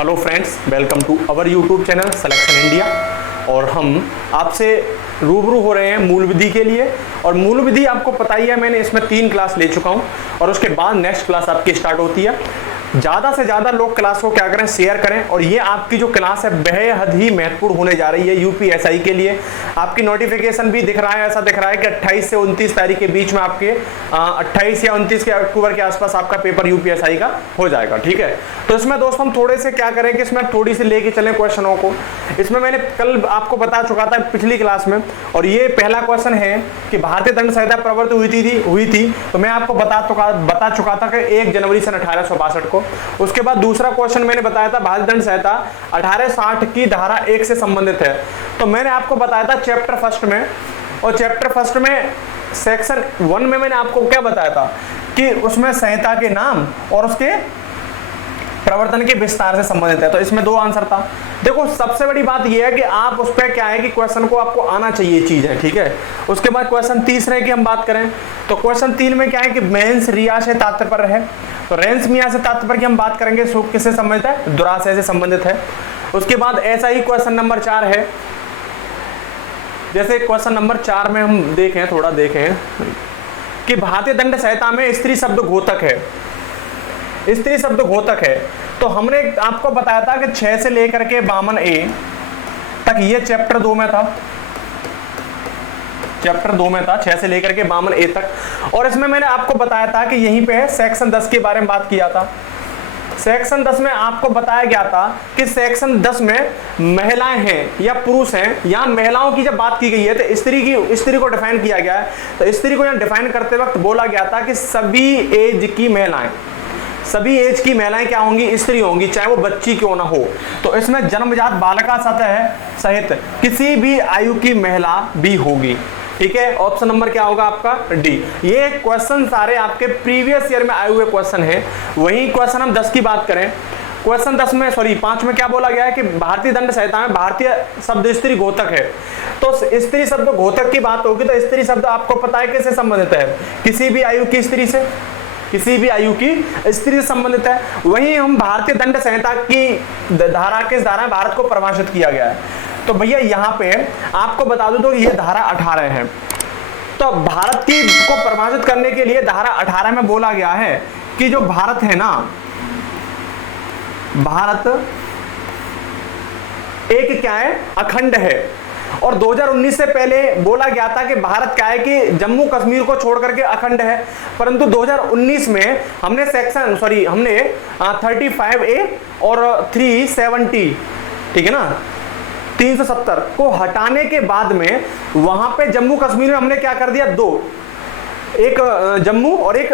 Hello friends, welcome to our YouTube channel selection India. और हम आपसे रूबरू हो रहे हैं मूल विधि के लिए। और मूल विधि आपको पता ही है, मैंने इसमें 3 क्लास ले चुका हूं और उसके बाद नेक्स्ट क्लास आपकी स्टार्ट होती है। ज़्यादा से ज़्यादा लोग क्लास को क्या करें, शेयर करें। और ये आपकी जो क्लास है बेहद ही महत्वपूर्ण होने जा रही है यूपीएसआई के लिए। आपकी नोटिफिकेशन भी दिख रहा है, ऐसा दिख रहा है कि 28 से 29 तारीख के बीच में आपके 28 या 29 के अक्टूबर के आसपास आपका पेपर यूपीएसआई का हो जाएगा। ठीक है, तो इसमें दोस्तों हम थोड़े से क्या करें कि इसमें थोड़ी सी लेके चलें क्वेश्चनों को। इसमें मैंने कल आपको बता चुका था पिछली क्लास में, और ये पहला क्वेश्चन है कि भारतीय दंड संहिता प्रवर्तित हुई थी। तो मैं आपको बता चुका था कि 1 जनवरी सन 1862 को। उसके बाद दूसरा क्वेश्चन मैंने बताया था भारतीय दंड संहिता 1860 की धारा 1 से संबंधित है। तो मैंने आपको बताया था चैप्टर फर्स्ट में, और चैप्टर फर्स्ट में सेक्शन 1 में मैंने आपको क्या बताया था कि उसमें संहिता के नाम और उसके प्रवर्तन के विस्तार से संबंधित है। तो इसमें 2 आंसर था। देखो, सबसे बड़ी बात यह है कि आप उस पर क्या है कि क्वेश्चन को आपको आना चाहिए चीज है। ठीक है, उसके बाद क्वेश्चन तीसरे की हम बात करें तो क्वेश्चन 3 में क्या है कि मेंस रिया से तात्पर्य है। तो रेंस मिया से तात्पर्य की हम बात करेंगे, सुख किससे संबंधित है, दुराशय से संबंधित है। उसके बाद ऐसा ही क्वेश्चन नंबर 4 है। जैसे क्वेश्चन नंबर 4 में हम थोड़ा देखें कि भारतीय दंड संहिता में स्त्री शब्द घोतक है। स्त्री शब्द घोतक है, तो हमने आपको बताया था कि 6 से लेकर के 52 ए तक ये चैप्टर 2 में था। चैप्टर 2 में था 6 से लेकर के 52 ए तक। और इसमें मैंने आपको बताया था कि यहीं पे सेक्शन 10 के बारे में बात किया था। सेक्शन 10 में आपको बताया गया था कि सेक्शन 10 में महिलाएं हैं या पुरुष हैं, या महिलाओं की जब बात की गई है तो स्त्री को डिफाइन किया गया है। तो स्त्री को यहाँ डिफाइन करते वक्त बोला गया था कि सभी एज की महिलाएं क्या होंगी, स्त्री होंगी, चाहे वो बच्ची क्यों ना हो। तो इसमें जन्मजात बालिका सहित किसी भी आयु की महिला भी होगी। ठीक है, ऑप्शन नंबर क्या होगा आपका, डी। ये क्वेश्चन सारे आपके प्रीवियस ईयर में आए हुए क्वेश्चन हैं। वही क्वेश्चन हम 10 की बात करें, क्वेश्चन 5 में क्या बोला गया है कि भारतीय दंड संहिता में भारतीय शब्द स्त्री घोतक है। तो स्त्री शब्द घोतक की बात होगी तो स्त्री शब्द आपको पता है किससे संबंधित है, किसी भी आयु की स्त्री से, किसी भी आयु की स्त्री से संबंधित है। वहीं हम भारतीय दंड संहिता की धारा किस धारा में भारत को परिभाषित किया गया है। तो भैया यहाँ पे आपको बता दूं तो ये धारा 18 है। तो भारत की को परिभाषित करने के लिए धारा 18 में बोला गया है कि जो भारत है ना, भारत एक क्या है, अखंड है। और 2019 से पहले बोला गया था कि भारत क्या है कि जम्मू कश्मीर को छोड़ करके अखंड है। परंतु 2019 में हमने 35A और 370, ठीक है ना, 370 को हटाने के बाद में वहां पे जम्मू कश्मीर में हमने क्या कर दिया, 2, एक जम्मू और एक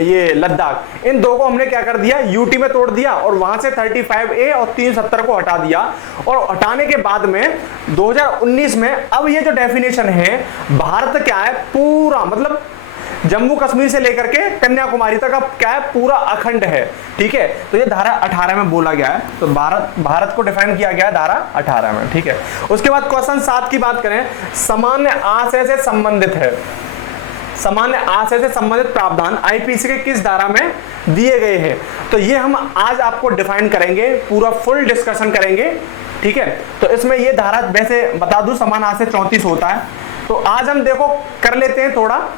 ये लद्दाख, इन 2 को हमने क्या कर दिया, यूटी में तोड़ दिया और वहां से 35A और 370 को हटा दिया। और हटाने के बाद में 2019 में अब ये जो डेफिनेशन है, भारत क्या है, पूरा मतलब जम्मू कश्मीर से लेकर के कन्याकुमारी तक अब क्या है, पूरा अखंड है। ठीक है, तो ये धारा 18 में बोला गया है। तो भारत को डिफाइन किया गया है धारा 18 में। ठीक है, उसके बाद क्वेश्चन 7 की बात करें, सामान्य आशय से संबंधित है। सामान्य आशय से संबंधित प्रावधान आईपीसी के किस धारा में दिए गए हैं। तो ये हम आज आपको डिफाइन करेंगे, पूरा फुल डिस्कशन करेंगे। ठीक है, तो इसमें ये धारा वैसे बता दूं समान आशय 34 होता है। तो आज हम देखो कर लेते हैं, थोड़ा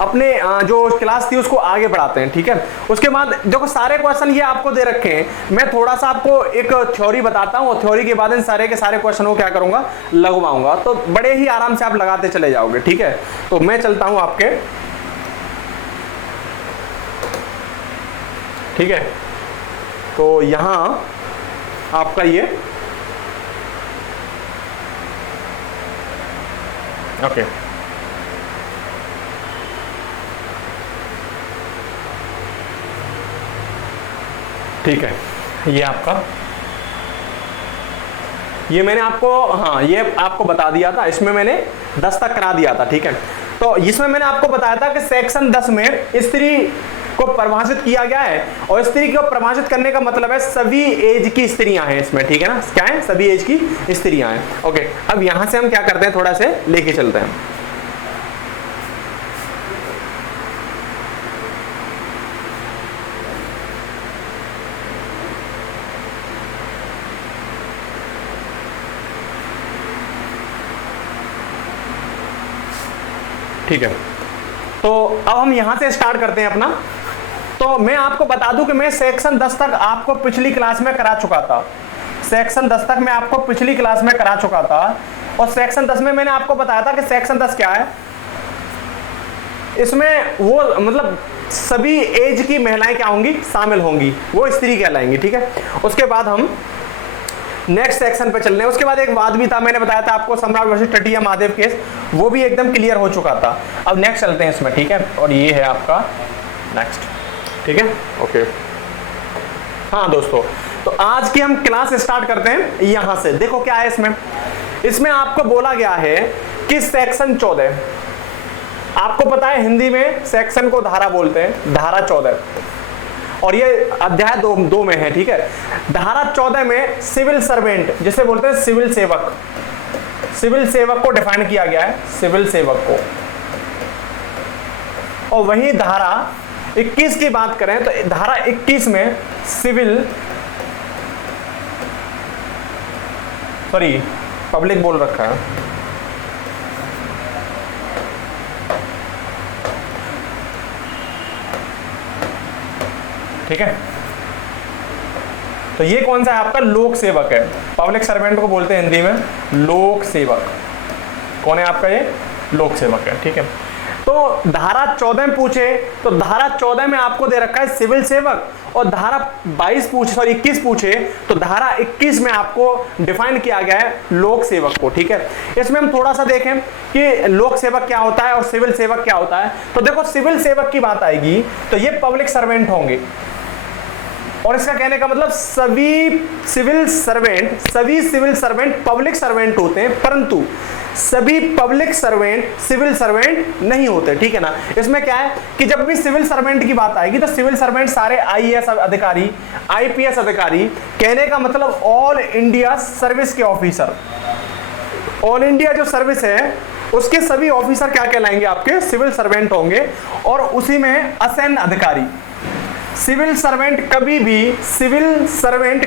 अपने जो क्लास थी उसको आगे बढ़ाते हैं। ठीक है, उसके बाद देखो सारे क्वेश्चन ये आपको दे रखे हैं। मैं थोड़ा सा आपको एक थ्योरी बताता हूँ, और थ्योरी के बाद इन सारे के सारे क्वेश्चन को क्या करूंगा, लगवाऊंगा। तो बड़े ही आराम से आप लगाते चले जाओगे। ठीक है, तो मैं चलता हूं आपके। ठीक है, तो यहां आपका ये ओके, ठीक है, ये आपका, ये मैंने आपको, हाँ ये आपको बता दिया था, इसमें मैंने 10 तक करा दिया था। ठीक है, तो इसमें मैंने आपको बताया था कि सेक्शन 10 में स्त्री को परिभाषित किया गया है, और स्त्री को परिभाषित करने का मतलब है सभी एज की स्त्रियां हैं इसमें। ठीक है ना, क्या है, सभी एज की स्त्रियां हैं। ओके, अब यहां से हम क्या करते हैं, थोड़ा से लेके चलते हैं। ठीक है, तो अब हम यहां से स्टार्ट करते हैं अपना। तो मैं आपको बता दूं कि मैं सेक्शन 10 तक आपको पिछली क्लास में करा चुका था। सेक्शन 10 तक मैं आपको पिछली क्लास में करा चुका था, और सेक्शन 10 में मैंने आपको बताया था कि सेक्शन 10 क्या है। इसमें वो मतलब सभी एज की महिलाएं क्या होंगी, शामिल होंगी, वो स्त्री कहलाएंगी, ठीक है। उसके बाद हम नेक्स्ट सेक्शन पे चल रहे हैं। उसके बाद एक वाद भी था, मैंने बताया था आपको, सम्राट वर्सेस तटीय महादेव केस, वो भी एकदम क्लियर हो चुका था। अब नेक्स्ट चलते हैं इसमें, ठीक है, और ये है आपका नेक्स्ट, ठीक है, ओके। हाँ दोस्तों, तो आज की हम क्लास स्टार्ट करते हैं यहां से। देखो क्या है इसमें, इसमें आपको बोला गया है कि सेक्शन 14, आपको पता है हिंदी में सेक्शन को धारा बोलते हैं, धारा 14, और ये अध्याय 2 में है, ठीक है। धारा 14 में सिविल सर्वेंट जिसे बोलते हैं सिविल सेवक, सिविल सेवक को डिफाइन किया गया है, सिविल सेवक को। और वही धारा 21 की बात करें तो धारा 21 में सिविल, सॉरी पब्लिक बोल रखा है, ठीक है। तो ये कौन सा है आपका, लोक सेवक है, पब्लिक सर्वेंट को बोलते हैं हिंदी में लोक सेवक। कौन है आपका ये, लोक सेवक है, ठीक है। तो धारा 14 में पूछे तो धारा 14 में आपको दे रखा है सिविल सेवक, और धारा 21 पूछे तो धारा 21 में आपको डिफाइन किया गया है लोक सेवक को, ठीक है। इसमें हम थोड़ा सा देखें कि लोक सेवक क्या होता है और सिविल सेवक क्या होता है। तो देखो सिविल सेवक की बात आएगी तो ये पब्लिक सर्वेंट होंगे, और इसका कहने का मतलब सभी सिविल सर्वेंट पब्लिक सर्वेंट होते हैं, परंतु सभी पब्लिक सर्वेंट सिविल सर्वेंट नहीं होते, ठीक है ना। इसमें क्या है कि जब भी सिविल सर्वेंट की बात आएगी तो सिविल सर्वेंट सारे आईएएस अधिकारी, आईपीएस अधिकारी, कहने का मतलब ऑल इंडिया सर्विस के ऑफिसर, ऑल इंडिया जो सर्विस है उसके सभी ऑफिसर क्या कहलाएंगे, आपके सिविल सर्वेंट होंगे। और उसी में असैन्य अधिकारी, सिविल सर्वेंट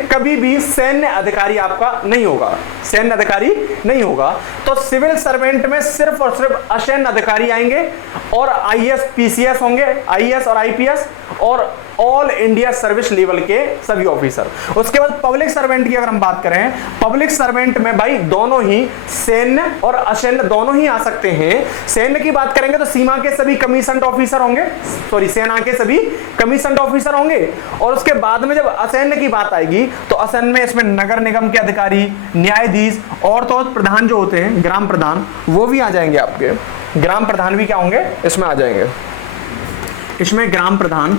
कभी भी सैन्य अधिकारी आपका नहीं होगा, सैन्य अधिकारी नहीं होगा। तो सिविल सर्वेंट में सिर्फ और सिर्फ असैन्य अधिकारी आएंगे, और आईएएस पीसीएस होंगे, आईएएस और आईपीएस, और ऑल इंडिया सर्विस लेवल के सभी ऑफिसर। उसके बाद पब्लिक सर्वेंट की अगर हम बात करें, पब्लिक सर्वेंट में भाई दोनों ही सैन्य और असैन्य दोनों ही आ सकते हैं। सैन्य की बात करेंगे तो सीमा के सभी कमीशन्ड ऑफिसर होंगे, सॉरी सेना के सभी कमीशन्ड ऑफिसर होंगे। और उसके बाद में जब असैन्य की बात आएगी तो असैन्य में इसमें नगर निगम के अधिकारी, न्यायाधीश, और तो प्रधान जो होते हैं ग्राम प्रधान, वो भी आ जाएंगे आपके, ग्राम प्रधान भी क्या होंगे इसमें आ जाएंगे। इसमें ग्राम प्रधान,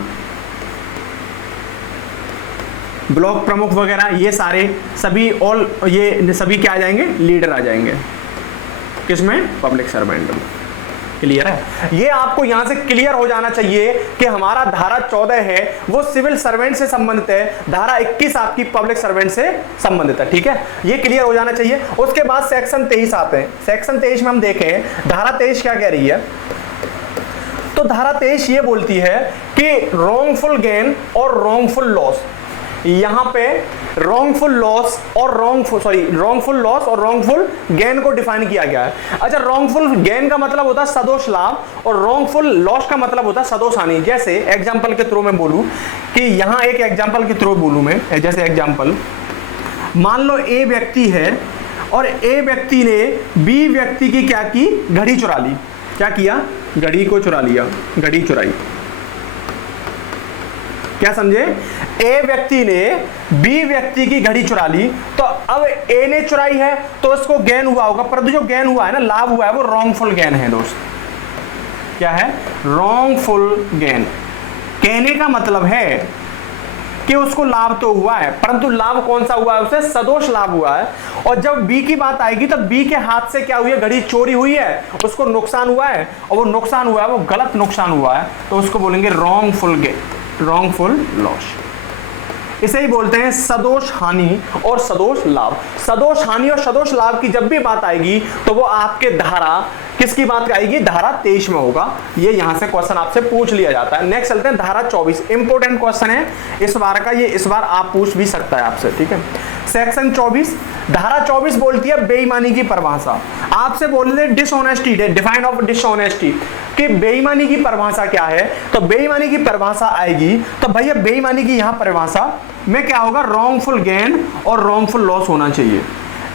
ब्लॉक प्रमुख वगैरह, ये सारे सभी ऑल ये सभी क्या आ जाएंगे, लीडर आ जाएंगे किसमें, पब्लिक सर्वेंट में। क्लियर है, ये आपको यहां से क्लियर हो जाना चाहिए कि हमारा धारा 14 है वो सिविल सर्वेंट से संबंधित है, धारा 21 आपकी पब्लिक सर्वेंट से संबंधित है, ठीक है, ये क्लियर हो जाना चाहिए। उसके बाद सेक्शन 23 आते हैं। सेक्शन 23 में हम देखें धारा 23 क्या कह रही है। तो धारा 23 ये बोलती है कि रॉन्गफुल गेन और रॉन्गफुल लॉस, यहां पे रॉन्गफुल लॉस और रॉन्गफुल गेन को डिफाइन किया गया है। अच्छा, रॉन्गफुल गेन का मतलब होता है सदोष लाभ, और रॉन्गफुल लॉस का मतलब होता है सदोष हानि। जैसे एग्जांपल के थ्रू मैं बोलूं कि यहां एक एग्जांपल के थ्रू बोलूं मैं, जैसे एग्जांपल मान लो ए व्यक्ति है और ए व्यक्ति ने बी व्यक्ति की क्या की, घड़ी चुरा ली। क्या किया, घड़ी को चुरा लिया, घड़ी चुराई। क्या समझे, ए व्यक्ति ने बी व्यक्ति की घड़ी चुरा ली, तो अब ए ने चुराई है तो उसको गेन हुआ होगा, परंतु जो गेन हुआ है ना, लाभ हुआ है, वो रॉन्गफुल गेन है दोस्त। क्या है, रॉन्गफुल गेन। कहने का मतलब है कि उसको लाभ तो हुआ है, परंतु लाभ कौन सा हुआ है, उसे सदोष लाभ हुआ है। और जब बी की बात आएगी तो बी के हाथ से क्या हुई है, घड़ी चोरी हुई है, उसको नुकसान हुआ है, और वो नुकसान हुआ है वो गलत नुकसान हुआ है, तो उसको बोलेंगे रॉन्गफुल गेन, रॉन्गफुल लॉस। इसे ही बोलते हैं सदोष हानि और सदोष लाभ। सदोष हानि और सदोष लाभ की जब भी बात आएगी तो वो आपके धारा किसकी बात आएगी, धारा 23 में होगा। ये यहां से क्वेश्चन आपसे पूछ लिया जाता है। नेक्स्ट चलते हैं धारा 24, इंपोर्टेंट क्वेश्चन है इस बार का, ये इस बार आप पूछ भी सकता है आपसे, ठीक है। सेक्शन 24 धारा 24 बोलती है बेईमानी की परिभाषा। आपसे बोल रहे डिसऑनेस्टी, डिफाइन ऑफ डिसऑनेस्टी कि बेईमानी की परिभाषा क्या है, तो बेईमानी की परिभाषा आएगी तो भैया बेईमानी की यहां परिभाषा में क्या होगा, रॉन्गफुल गेन और रॉन्गफुल लॉस होना चाहिए।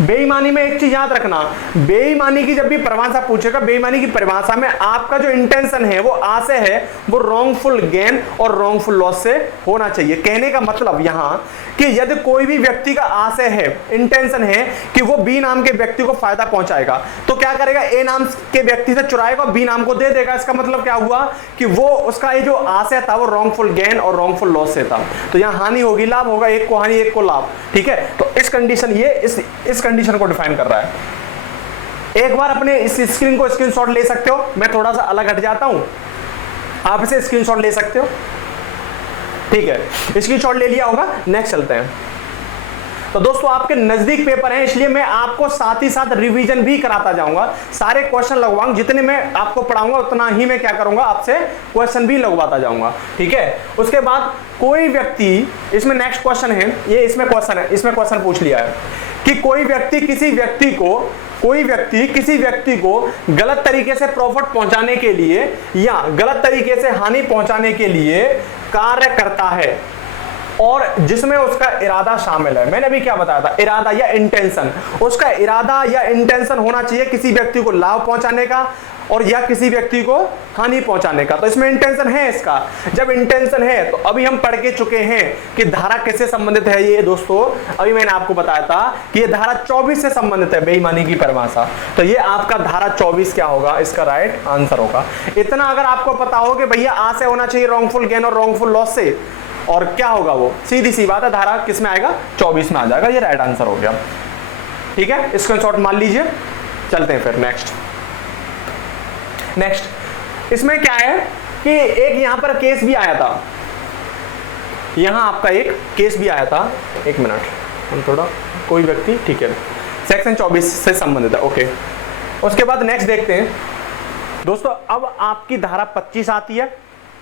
बेईमानी में एक चीज याद रखना, बेईमानी की जब भी परिभाषा पूछेगा, बेईमानी की परिभाषा में आपका जो इंटेंशन है, वो आशय है, वो रॉन्गफुल गेन और रॉन्गफुल लॉस से होना चाहिए। कहने का मतलब यहां कि यदि कोई भी व्यक्ति का आशय है, इंटेंशन है कि वो बी नाम के व्यक्ति को फायदा पहुंचाएगा, तो क्या करेगा, ए नाम के व्यक्ति से चुराएगा और बी नाम को दे देगा। इसका मतलब क्या हुआ कि वो उसका ये जो आशय था वो रॉन्गफुल गेन और रॉन्गफुल लॉस से था। तो यहां हानि होगी, लाभ होगा, एक को हानि एक को लाभ। ठीक है, तो इस कंडीशन, ये इस कंडीशन को डिफाइन कर रहा है। एक बार अपने इस स्क्रीन को स्क्रीनशॉट ले सकते हो, मैं थोड़ा सा अलग हट जाता हूं, आप इसे स्क्रीनशॉट ले सकते हो। ठीक है, स्क्रीनशॉट ले लिया होगा, नेक्स्ट चलते हैं। तो दोस्तों आपके नजदीक पेपर हैं, इसलिए मैं आपको साथ ही साथ रिवीजन भी कराता जाऊंगा, सारे क्वेश्चन लगवाऊंगा, जितने मैं आपको पढ़ाऊंगा उतना ही मैं क्या करूंगा, आपसे क्वेश्चन भी लगवाता जाऊंगा। ठीक है, उसके बाद कोई व्यक्ति, इसमें नेक्स्ट क्वेश्चन है, ये इसमें क्वेश्चन है, इसमें क्वेश्चन पूछ लिया है कि कोई व्यक्ति किसी व्यक्ति को गलत तरीके से प्रॉफिट पहुंचाने के लिए या गलत तरीके से हानि पहुंचाने के लिए कार्य करता है और जिसमें उसका इरादा शामिल है। मैंने अभी क्या बताया था, इरादा या इंटेंशन, उसका इरादा या इंटेंशन होना चाहिए किसी व्यक्ति को लाभ पहुंचाने का और या किसी व्यक्ति को हानि पहुंचाने का। तो इसमें इंटेंशन है इसका। जब इंटेंशन है तो अभी हम पढ़ के चुके हैं कि धारा किससे संबंधित है। ये दोस्तों अभी मैंने आपको बताया था कि ये धारा 24 से संबंधित है, बेईमानी की परिभाषा। तो ये आपका धारा 24 क्या होगा, इसका राइट आंसर होगा। इतना अगर आपको पता हो कि भैया आ से होना चाहिए रॉन्गफुल गेन और रॉन्गफुल लॉस से, और क्या होगा वो सीधी सी बात है, धारा किस में आएगा, 24 में आ जाएगा। ये राइट आंसर हो गया। ठीक है, स्क्रीनशॉट मान लीजिए। चलते हैं फिर नेक्स्ट। इसमें क्या है कि एक यहां पर केस भी आया था, यहां आपका एक केस भी आया था। एक मिनट, हम थोड़ा कोई व्यक्ति, ठीक है, सेक्शन 24 से संबंधित है। ओके, उसके बाद नेक्स्ट देखते हैं दोस्तों। अब आपकी धारा 25 आती है।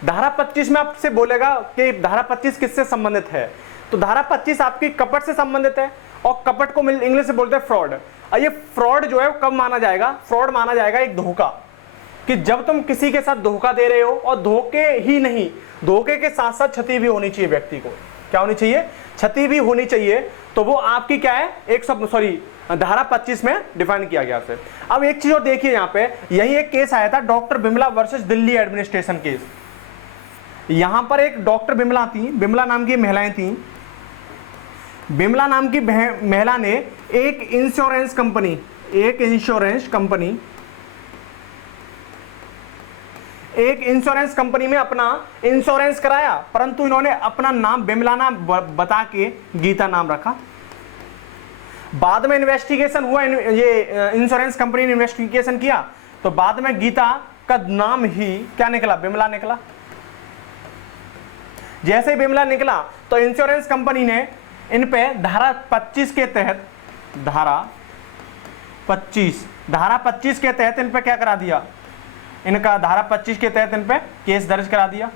धारा 25 में आपसे बोलेगा कि धारा 25 किससे संबंधित है, तो धारा 25 आपकी कपट से संबंधित है, और कपट को इंग्लिश से बोलते हैं फ्रॉड। और ये फ्रॉड जो है कब माना जाएगा, फ्रॉड माना जाएगा एक धोखा, कि जब तुम किसी के साथ धोखा दे रहे हो, और धोखे ही नहीं, धोखे के साथ साथ क्षति भी होनी चाहिए व्यक्ति को। क्या होनी चाहिए, क्षति भी होनी चाहिए। तो वो आपकी क्या है, धारा 25 में डिफाइन किया गया है। अब एक चीज और देखिए, यहाँ पे यही एक केस आया था, doctor Bimla versus Delhi administration case. यहां पर एक डॉक्टर बिमला थी, बिमला नाम की महिलाएं थी। बिमला नाम की महिला ने एक इंश्योरेंस कंपनी में अपना इंश्योरेंस कराया, परंतु इन्होंने अपना नाम बिमला नाम बता के गीता नाम रखा। बाद में इन्वेस्टिगेशन हुआ, ये इंश्योरेंस कंपनी ने इन्वेस्टिगेशन किया, तो बाद में गीता का नाम ही क्या निकला, बिमला निकला। जैसे ही बिमला निकला तो इंश्योरेंस कंपनी ने इन पे धारा 25 के तहत, धारा 25 के तहत इन पे क्या करा दिया, इनका धारा 25 के तहत इन पे केस दर्ज करा दिया।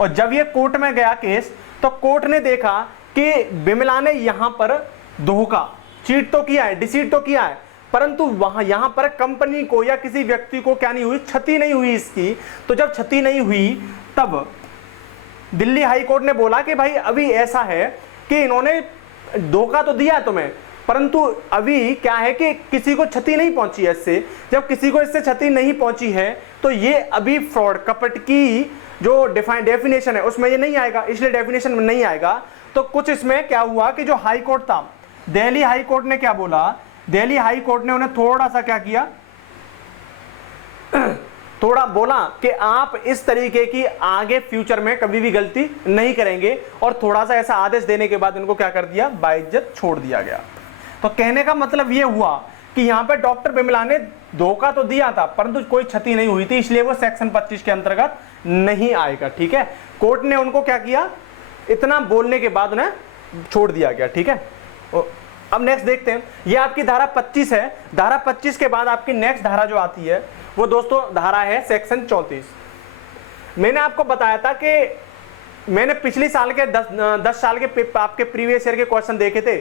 और जब ये कोर्ट में गया केस, तो कोर्ट ने देखा कि बिमला ने यहां पर धोखा, चीट तो किया है, डिसीट तो किया है, परंतु यहां पर कंपनी को या किसी व्यक्ति को क्या नहीं हुई, क्षति नहीं हुई इसकी। तो जब क्षति नहीं हुई, तब दिल्ली हाई कोर्ट ने बोला कि भाई अभी ऐसा है कि इन्होंने धोखा तो दिया तुम्हें, परंतु अभी क्या है कि किसी को क्षति नहीं पहुंची है इससे। जब किसी को इससे क्षति नहीं पहुंची है, तो ये अभी फ्रॉड, कपट की जो डेफिनेशन है उसमें ये नहीं आएगा, इसलिए डेफिनेशन में नहीं आएगा। तो कुछ इसमें क्या हुआ कि जो हाई कोर्ट था, दिल्ली हाई कोर्ट ने क्या बोला, दिल्ली हाई कोर्ट ने उन्हें थोड़ा सा क्या किया, थोड़ा बोला कि आप इस तरीके की आगे फ्यूचर में कभी भी गलती नहीं करेंगे, और थोड़ा सा ऐसा आदेश देने के बाद इनको क्या कर दिया, बाइज्जत छोड़ दिया गया। तो कहने का मतलब ये हुआ कि यहाँ पे डॉक्टर बिमला ने धोखा तो दिया था, परंतु कोई क्षति नहीं हुई थी, इसलिए वो सेक्शन 25 के अंतर्गत नहीं आएगा। ठीक है, कोर्ट ने उनको क्या किया, इतना बोलने के बाद उन्हें छोड़ दिया गया। ठीक है, अब नेक्स्ट देखते हैं, ये आपकी धारा 25 है। धारा 25 के बाद आपकी नेक्स्ट धारा जो आती है वो दोस्तों धारा है सेक्शन 34। मैंने आपको बताया था कि मैंने पिछले साल के 10 साल के आपके प्रीवियस ईयर के क्वेश्चन देखे थे,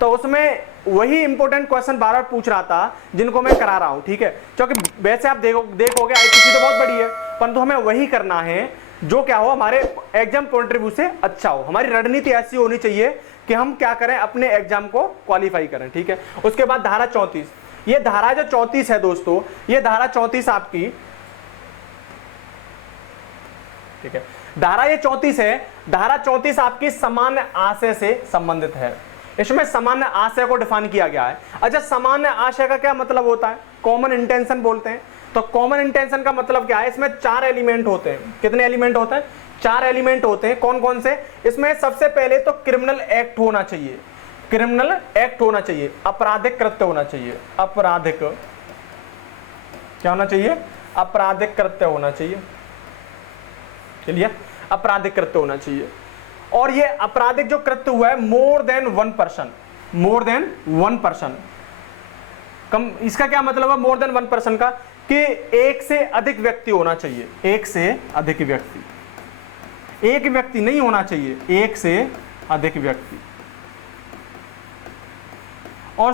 तो उसमें वही इंपॉर्टेंट क्वेश्चन बार बार पूछ रहा था जिनको मैं करा रहा हूं, ठीक है। क्योंकि वैसे आप देखोगे आईपीसी तो बहुत बड़ी है, परंतु हमें वही करना है जो क्या हो हमारे एग्जाम पॉइंट ऑफ व्यू से अच्छा हो। हमारी रणनीति ऐसी होनी चाहिए कि हम क्या करें, अपने एग्जाम को क्वालिफाई करें, ठीक है। उसके बाद धारा 34, ये धारा जो 34 है दोस्तों, ये धारा 34 आपकी, ठीक है, धारा ये 34 है। धारा 34 आपकी सामान्य आशय से संबंधित है। इसमें सामान्य आशय को डिफाइन किया गया है। अच्छा, सामान्य आशय का क्या मतलब होता है? कॉमन इंटेंशन बोलते हैं। तो कॉमन इंटेंशन का मतलब क्या है? इसमें 4 एलिमेंट होते हैं। कितने एलिमेंट होते हैं? 4 एलिमेंट होते हैं। कौन कौन से? इसमें सबसे पहले तो क्रिमिनल एक्ट होना चाहिए, क्रिमिनल एक्ट होना चाहिए, आपराधिक कृत्य होना चाहिए। आपराधिक क्या होना चाहिए? आपराधिक कृत्य होना चाहिए। चलिए, आपराधिक कृत्य होना चाहिए। और ये आपराधिक जो कृत्य हुआ है more than 1 person, more than 1 person. कम, इसका क्या मतलब है मोर देन 1 पर्सन का? कि एक से अधिक व्यक्ति होना चाहिए, एक से अधिक व्यक्ति, एक व्यक्ति नहीं होना चाहिए, एक से अधिक व्यक्ति। और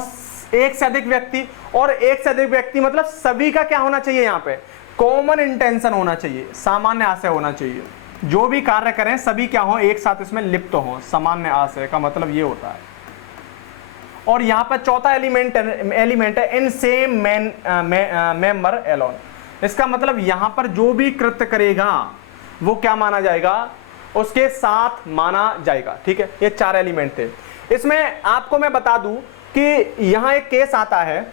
एक से अधिक व्यक्ति, और एक से अधिक व्यक्ति मतलब सभी का क्या होना चाहिए? यहाँ पे कॉमन इंटेंशन होना चाहिए, सामान्य आशय होना चाहिए। जो भी कार्य करें सभी क्या हो, एक साथ इसमें लिप्त हो। सामान्य आशय का मतलब ये होता है। और यहाँ पर चौथा एलिमेंट है इन सेम मेंबर एलोन। इसका मतलब यहाँ पर जो भी कृत्य करेगा वो क्या माना जाएगा? उसके साथ माना जाएगा, ठीक है। ये 4 एलिमेंट थे। इसमें आपको मैं बता दूं कि यहाँ एक केस आता है,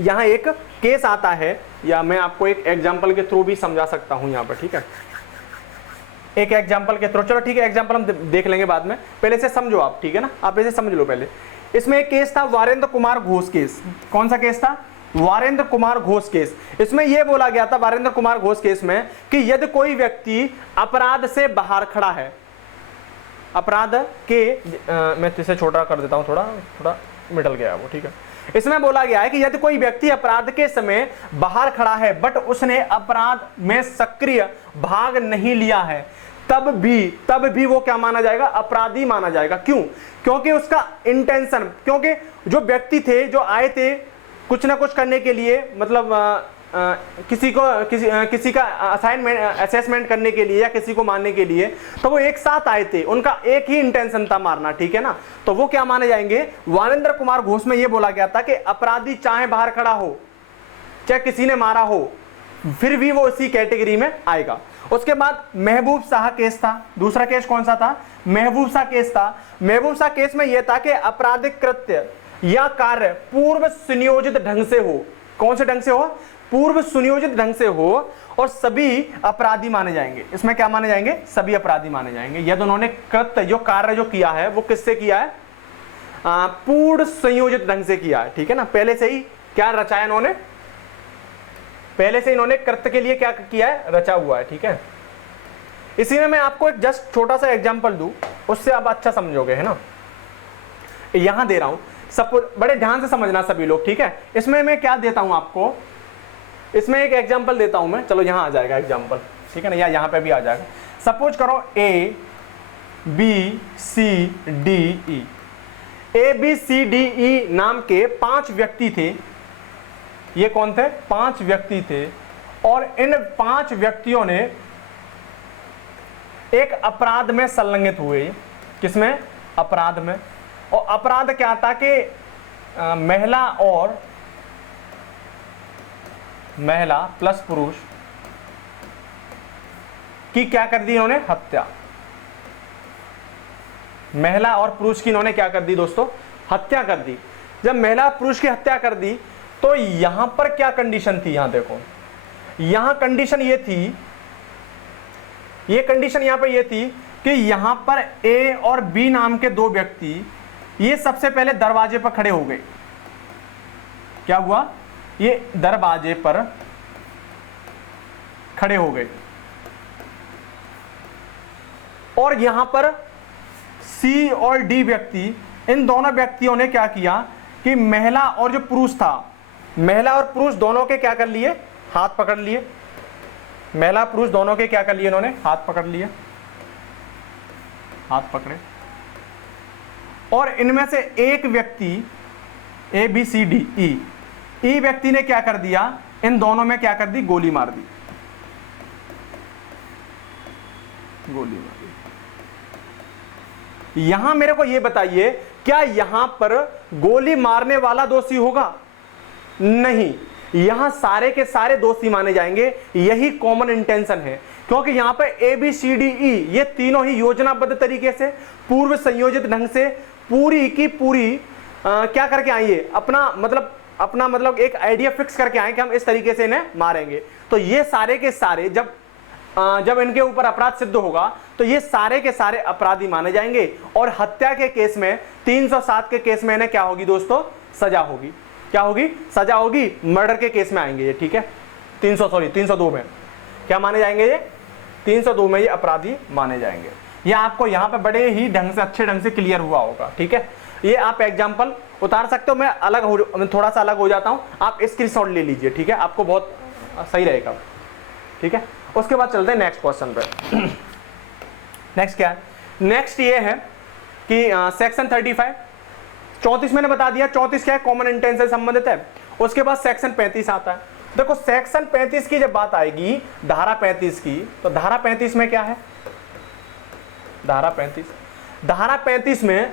यहाँ एक केस आता है, या मैं आपको एक एग्जाम्पल के थ्रू भी समझा सकता हूँ यहाँ पर, ठीक है। एक एग्जाम्पल के थ्रू, चलो ठीक है, एग्जाम्पल हम देख लेंगे बाद में, पहले से समझो आप, ठीक है ना। आप इसे समझ लो पहले। इसमें एक केस था वारेंद्र कुमार घोष केस। कौन सा केस था? वारेंद्र कुमार घोष केस। इसमें यह बोला गया था वारेंद्र कुमार घोष केस में कि यदि कोई व्यक्ति अपराध से बाहर खड़ा है, अपराध के मैं इसे छोटा कर देता हूं, थोड़ा मिडल गया वो, ठीक है। इसमें बोला गया है कि यदि कोई व्यक्ति अपराध के समय बाहर खड़ा है बट उसने अपराध में सक्रिय भाग नहीं लिया है, तब भी वो क्या माना जाएगा? अपराधी माना जाएगा। क्यों? क्योंकि उसका इंटेंशन, क्योंकि जो व्यक्ति थे, जो आए थे कुछ ना कुछ करने के लिए, मतलब किसी का असेसमेंट करने के लिए या किसी को मारने के लिए, तो वो एक साथ आए थे, उनका एक ही इंटेंशन था, मारना, ठीक है ना। तो वो क्या माने जाएंगे? वारेंद्र कुमार घोष में ये बोला गया था कि अपराधी चाहे बाहर खड़ा हो, चाहे किसी ने मारा हो, फिर भी वो इसी कैटेगरी में आएगा। उसके बाद महबूब शाह केस था। दूसरा केस कौन सा था? महबूब शाह केस था। महबूब शाह केस में यह था कि आपराधिक कृत्य या कार्य पूर्व सुनियोजित ढंग से हो। कौन से ढंग से हो? पूर्व सुनियोजित ढंग से हो, और सभी अपराधी माने जाएंगे। इसमें क्या माने जाएंगे? सभी अपराधी माने जाएंगे। यदि उन्होंने कृत्य, जो कार्य जो किया है, वो किससे किया है? पूर्व संयोजित ढंग से किया है, ठीक है ना। पहले से ही क्या रचाया इन्होंने? पहले से इन्होंने कृत्य के लिए क्या किया है? रचा हुआ है, ठीक है। इसी में मैं आपको एक जस्ट छोटा सा एग्जांपल दूं, उससे आप अच्छा समझोगे, है ना। यहां दे रहा हूं, सब बड़े ध्यान से समझना सभी लोग, ठीक है। इसमें मैं क्या देता हूं आपको? इसमें एक एग्जांपल देता हूं मैं। चलो यहां आ जाएगा एग्जांपल, ठीक है ना, या यहां पे भी आ जाएगा। सपोज करो A B C D E, A B C D E नाम के 5 व्यक्ति थे। ये कौन थे? 5 व्यक्ति थे, और इन 5 व्यक्तियों ने एक अपराध में संलग्नित हुए। किसमें? अपराध में। और अपराध क्या था कि महिला प्लस पुरुष की क्या कर दी इन्होंने? हत्या। महिला और पुरुष की इन्होंने क्या कर दी दोस्तों? हत्या कर दी। जब महिला पुरुष की हत्या कर दी तो यहां पर क्या कंडीशन थी? यहां देखो, यहां कंडीशन ये थी, ये कंडीशन यहां पर ये थी कि यहां पर A और B नाम के 2 व्यक्ति ये सबसे पहले दरवाजे पर खड़े हो गए। क्या हुआ? ये दरवाजे पर खड़े हो गए, और यहां पर C और D व्यक्ति, इन दोनों व्यक्तियों ने क्या किया कि महिला और जो पुरुष था, महिला और पुरुष दोनों के क्या कर लिए? हाथ पकड़ लिए। महिला पुरुष दोनों के क्या कर लिए? इन्होंने हाथ पकड़ लिए। हाथ पकड़े, और इनमें से एक व्यक्ति ए व्यक्ति ने क्या कर दिया, इन दोनों में क्या कर दी, गोली मार दी, यहां मेरे को ये बताइए, क्या यहां पर गोली मारने वाला दोषी होगा? नहीं, यहां सारे के सारे दोषी माने जाएंगे। यही कॉमन इंटेंशन है, क्योंकि यहां पे ABCDE ये तीनों ही योजनाबद्ध तरीके से, पूर्व संयोजित ढंग से पूरी की पूरी क्या करके आइए, अपना मतलब एक आइडिया फिक्स करके आए कि हम इस तरीके से इन्हें मारेंगे। तो ये सारे के सारे जब इनके ऊपर अपराध सिद्ध होगा तो ये सारे के सारे अपराधी माने जाएंगे, और हत्या के केस में 307 के केस में इन्हें क्या होगी दोस्तों, सजा होगी। क्या होगी, सजा होगी। मर्डर के केस में आएंगे ये, ठीक है, 302 में क्या माने जाएंगे, ये 302 में ये अपराधी माने जाएंगे। ये आपको यहाँ पे बड़े ही ढंग से, अच्छे ढंग से क्लियर हुआ होगा, ठीक है। ये आप एग्जाम्पल उतार सकते हो, मैं थोड़ा सा अलग हो जाता हूँ, आप स्क्रीनशॉट ले लीजिए, ठीक है, आपको बहुत सही रहेगा, ठीक है। उसके बाद चलते हैं नेक्स्ट क्वेश्चन पे। नेक्स्ट क्या है, नेक्स्ट ये है कि सेक्शन 35, 34 मैंने बता दिया, 34 क्या है, कॉमन इंटेंशन से संबंधित है। उसके बाद सेक्शन 35 आता है। देखो सेक्शन 35 की जब बात आएगी, धारा 35 की, तो धारा 35 में क्या है, धारा 35 में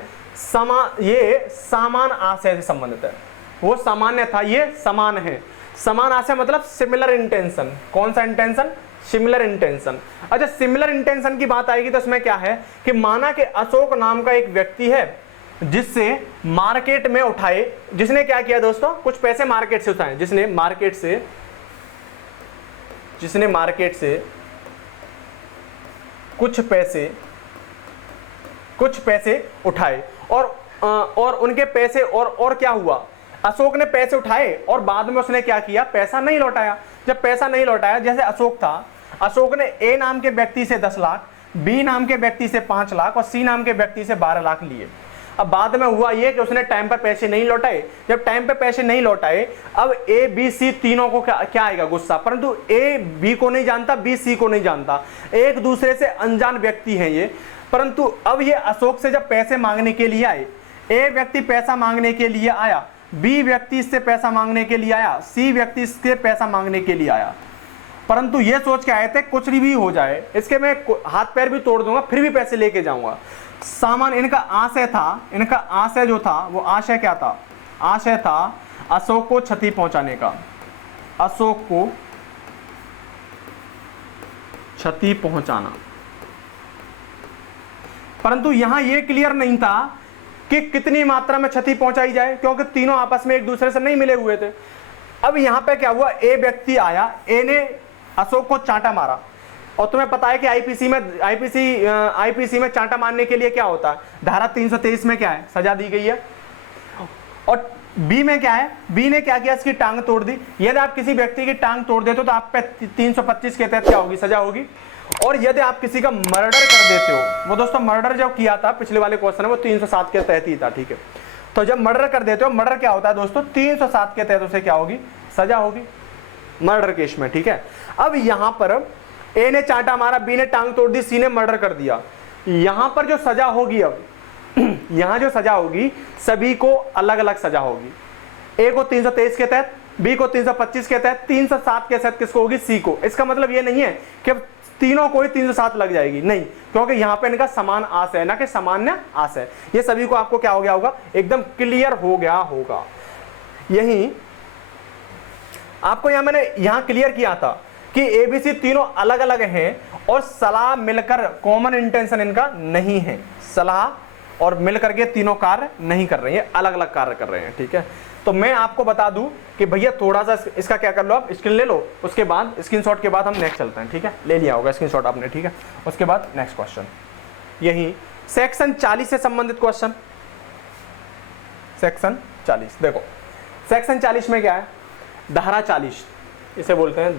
ये समान आशय से संबंधित है। वो सामान्य था, ये समान है। समान आशय मतलब सिमिलर इंटेंशन। कौन सा इंटेंशन, सिमिलर इंटेंशन। अच्छा, सिमिलर इंटेंशन की बात आएगी तो इसमें क्या है कि माना कि अशोक नाम का एक व्यक्ति है जिससे मार्केट में उठाए, जिसने क्या किया दोस्तों, कुछ पैसे मार्केट से उठाए, जिसने मार्केट से कुछ पैसे उठाए, और उनके पैसे और क्या हुआ, अशोक ने पैसे उठाए और बाद में उसने क्या किया, पैसा नहीं लौटाया। जब पैसा नहीं लौटाया, जैसे अशोक था, अशोक ने ए नाम के व्यक्ति से 10 लाख, बी नाम के व्यक्ति से 5 लाख और सी नाम के व्यक्ति से 12 लाख लिए। अब बाद में हुआ ये कि उसने टाइम पर पैसे नहीं लौटाए। जब टाइम पे पैसे नहीं लौटाए, अब ए बी सी तीनों को क्या आएगा, गुस्सा। परंतु ए बी को नहीं जानता, बी सी को नहीं जानता, एक दूसरे से अनजान व्यक्ति हैं ये। परंतु अब ये अशोक से जब पैसे मांगने के लिए आए, ए व्यक्ति पैसा मांगने के लिए आया, बी व्यक्ति इससे पैसा मांगने के लिए आया, सी व्यक्ति इससे पैसा मांगने के लिए आया, परंतु ये सोच के आए थे कुछ भी हो जाए, इसके मैं हाथ पैर भी तोड़ दूंगा, फिर भी पैसे लेके जाऊंगा। सामान इनका आशय था, इनका आशय जो था वो आशय क्या था, आशय था अशोक को क्षति पहुंचाने का, अशोक को क्षति पहुंचाना। परंतु यहां यह क्लियर नहीं था कि कितनी मात्रा में क्षति पहुंचाई जाए, क्योंकि तीनों आपस में एक दूसरे से नहीं मिले हुए थे। अब यहां पे क्या हुआ, ए व्यक्ति आया, ए ने अशोक को चांटा मारा, और तुम्हें पता है कि आईपीसी में चांटा मारने के लिए क्या होता है, धारा 323 में क्या है, सजा दी गई है। और बी में क्या है, बी ने क्या किया, इसकी टांग तोड़ दी। यदि आप किसी व्यक्ति की टांग तोड़ देते हो तो आप पे 325 के तहत क्या होगी, सजा होगी। और यदि आप किसी का मर्डर कर देते हो, वो दोस्तों मर्डर जो किया था पिछले वाले क्वेश्चन में वो 307 के तहत ही था, ठीक है। तो जब मर्डर कर देते हो, मर्डर क्या होता है दोस्तों, 307 के तहत उसे क्या होगी, सजा होगी मर्डर केस में, ठीक है। अब यहां पर ए ने चांटा मारा, बी ने टांग तोड़ दी, सी ने मर्डर कर दिया। यहां पर जो सजा होगी, अब यहां जो सजा होगी सभी को अलग अलग सजा होगी। ए को 323 के तहत, बी को 325 के तहत, 307 के तहत किसको होगी, सी को। इसका मतलब ये नहीं है कि तीनों को ही 307 लग जाएगी, नहीं, क्योंकि यहां पे इनका समान आशय है, ना कि सामान्य आशय। ये सभी को आपको क्या हो गया होगा, एकदम क्लियर हो गया होगा। यही आपको यहां मैंने यहां क्लियर किया था कि एबीसी तीनों अलग अलग हैं और सलाह मिलकर, कॉमन इंटेंशन इनका नहीं है, सलाह और मिलकर के तीनों कार्य नहीं कर रहे हैं, अलग अलग कार्य कर रहे हैं, ठीक है। तो मैं आपको बता दूं कि भैया थोड़ा सा इसका क्या कर लो, आप स्क्रीन ले लो, उसके बाद स्क्रीनशॉट के बाद हम नेक्स्ट चलते हैं, ठीक है। ले लिया होगा स्क्रीनशॉट आपने, ठीक है। उसके बाद नेक्स्ट क्वेश्चन, यही सेक्शन 40 से संबंधित क्वेश्चन। सेक्शन 40 देखो, सेक्शन 40 में क्या है, धारा 40 इसे बोलते हैं,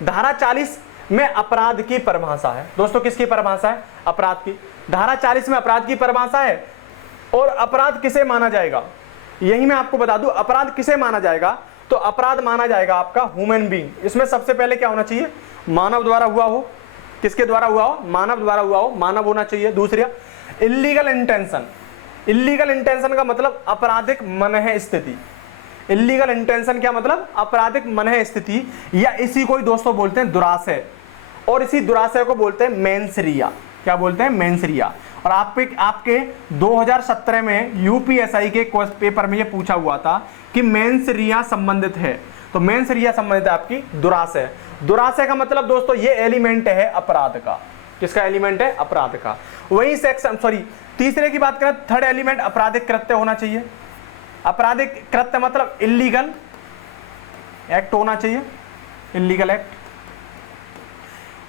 धारा 40 में अपराध की परिभाषा है दोस्तों। किसकी परिभाषा है, अपराध की। धारा 40 में अपराध की परिभाषा है। और अपराध किसे माना जाएगा, यही मैं आपको बता दूं, अपराध किसे माना जाएगा, तो अपराध माना जाएगा आपका ह्यूमन बीइंग। इसमें सबसे पहले क्या होना चाहिए, मानव द्वारा हुआ हो, किसके द्वारा हुआ हो, मानव द्वारा हुआ हो, मानव होना चाहिए। दूसरा इल्लीगल इंटेंशन, इल्लीगल इंटेंशन का मतलब आपराधिक मनह स्थिति। इल्लीगल इंटेंशन क्या मतलब, आपराधिक मनह स्थिति, या इसी को ही दोस्तों बोलते हैं दुराशय, और इसी दुराशय को बोलते हैं मेंसरिया। क्या बोलते हैं, मेंसरिया। और आपके 2017 में यूपीएसआई के पेपर में ये पूछा हुआ था कि मेंसरिया संबंधित है, तो मेंसरिया संबंधित है आपकी दुराशय। दुराशय का मतलब दोस्तों ये एलिमेंट है अपराध का। किसका एलिमेंट है, अपराध का। वही सेक्शन, सॉरी तीसरे की बात करें, थर्ड एलिमेंट आपराधिक कृत्य होना चाहिए। आपराधिक कृत्य मतलब इल्लीगल एक्ट होना चाहिए, इल्लीगल एक्ट।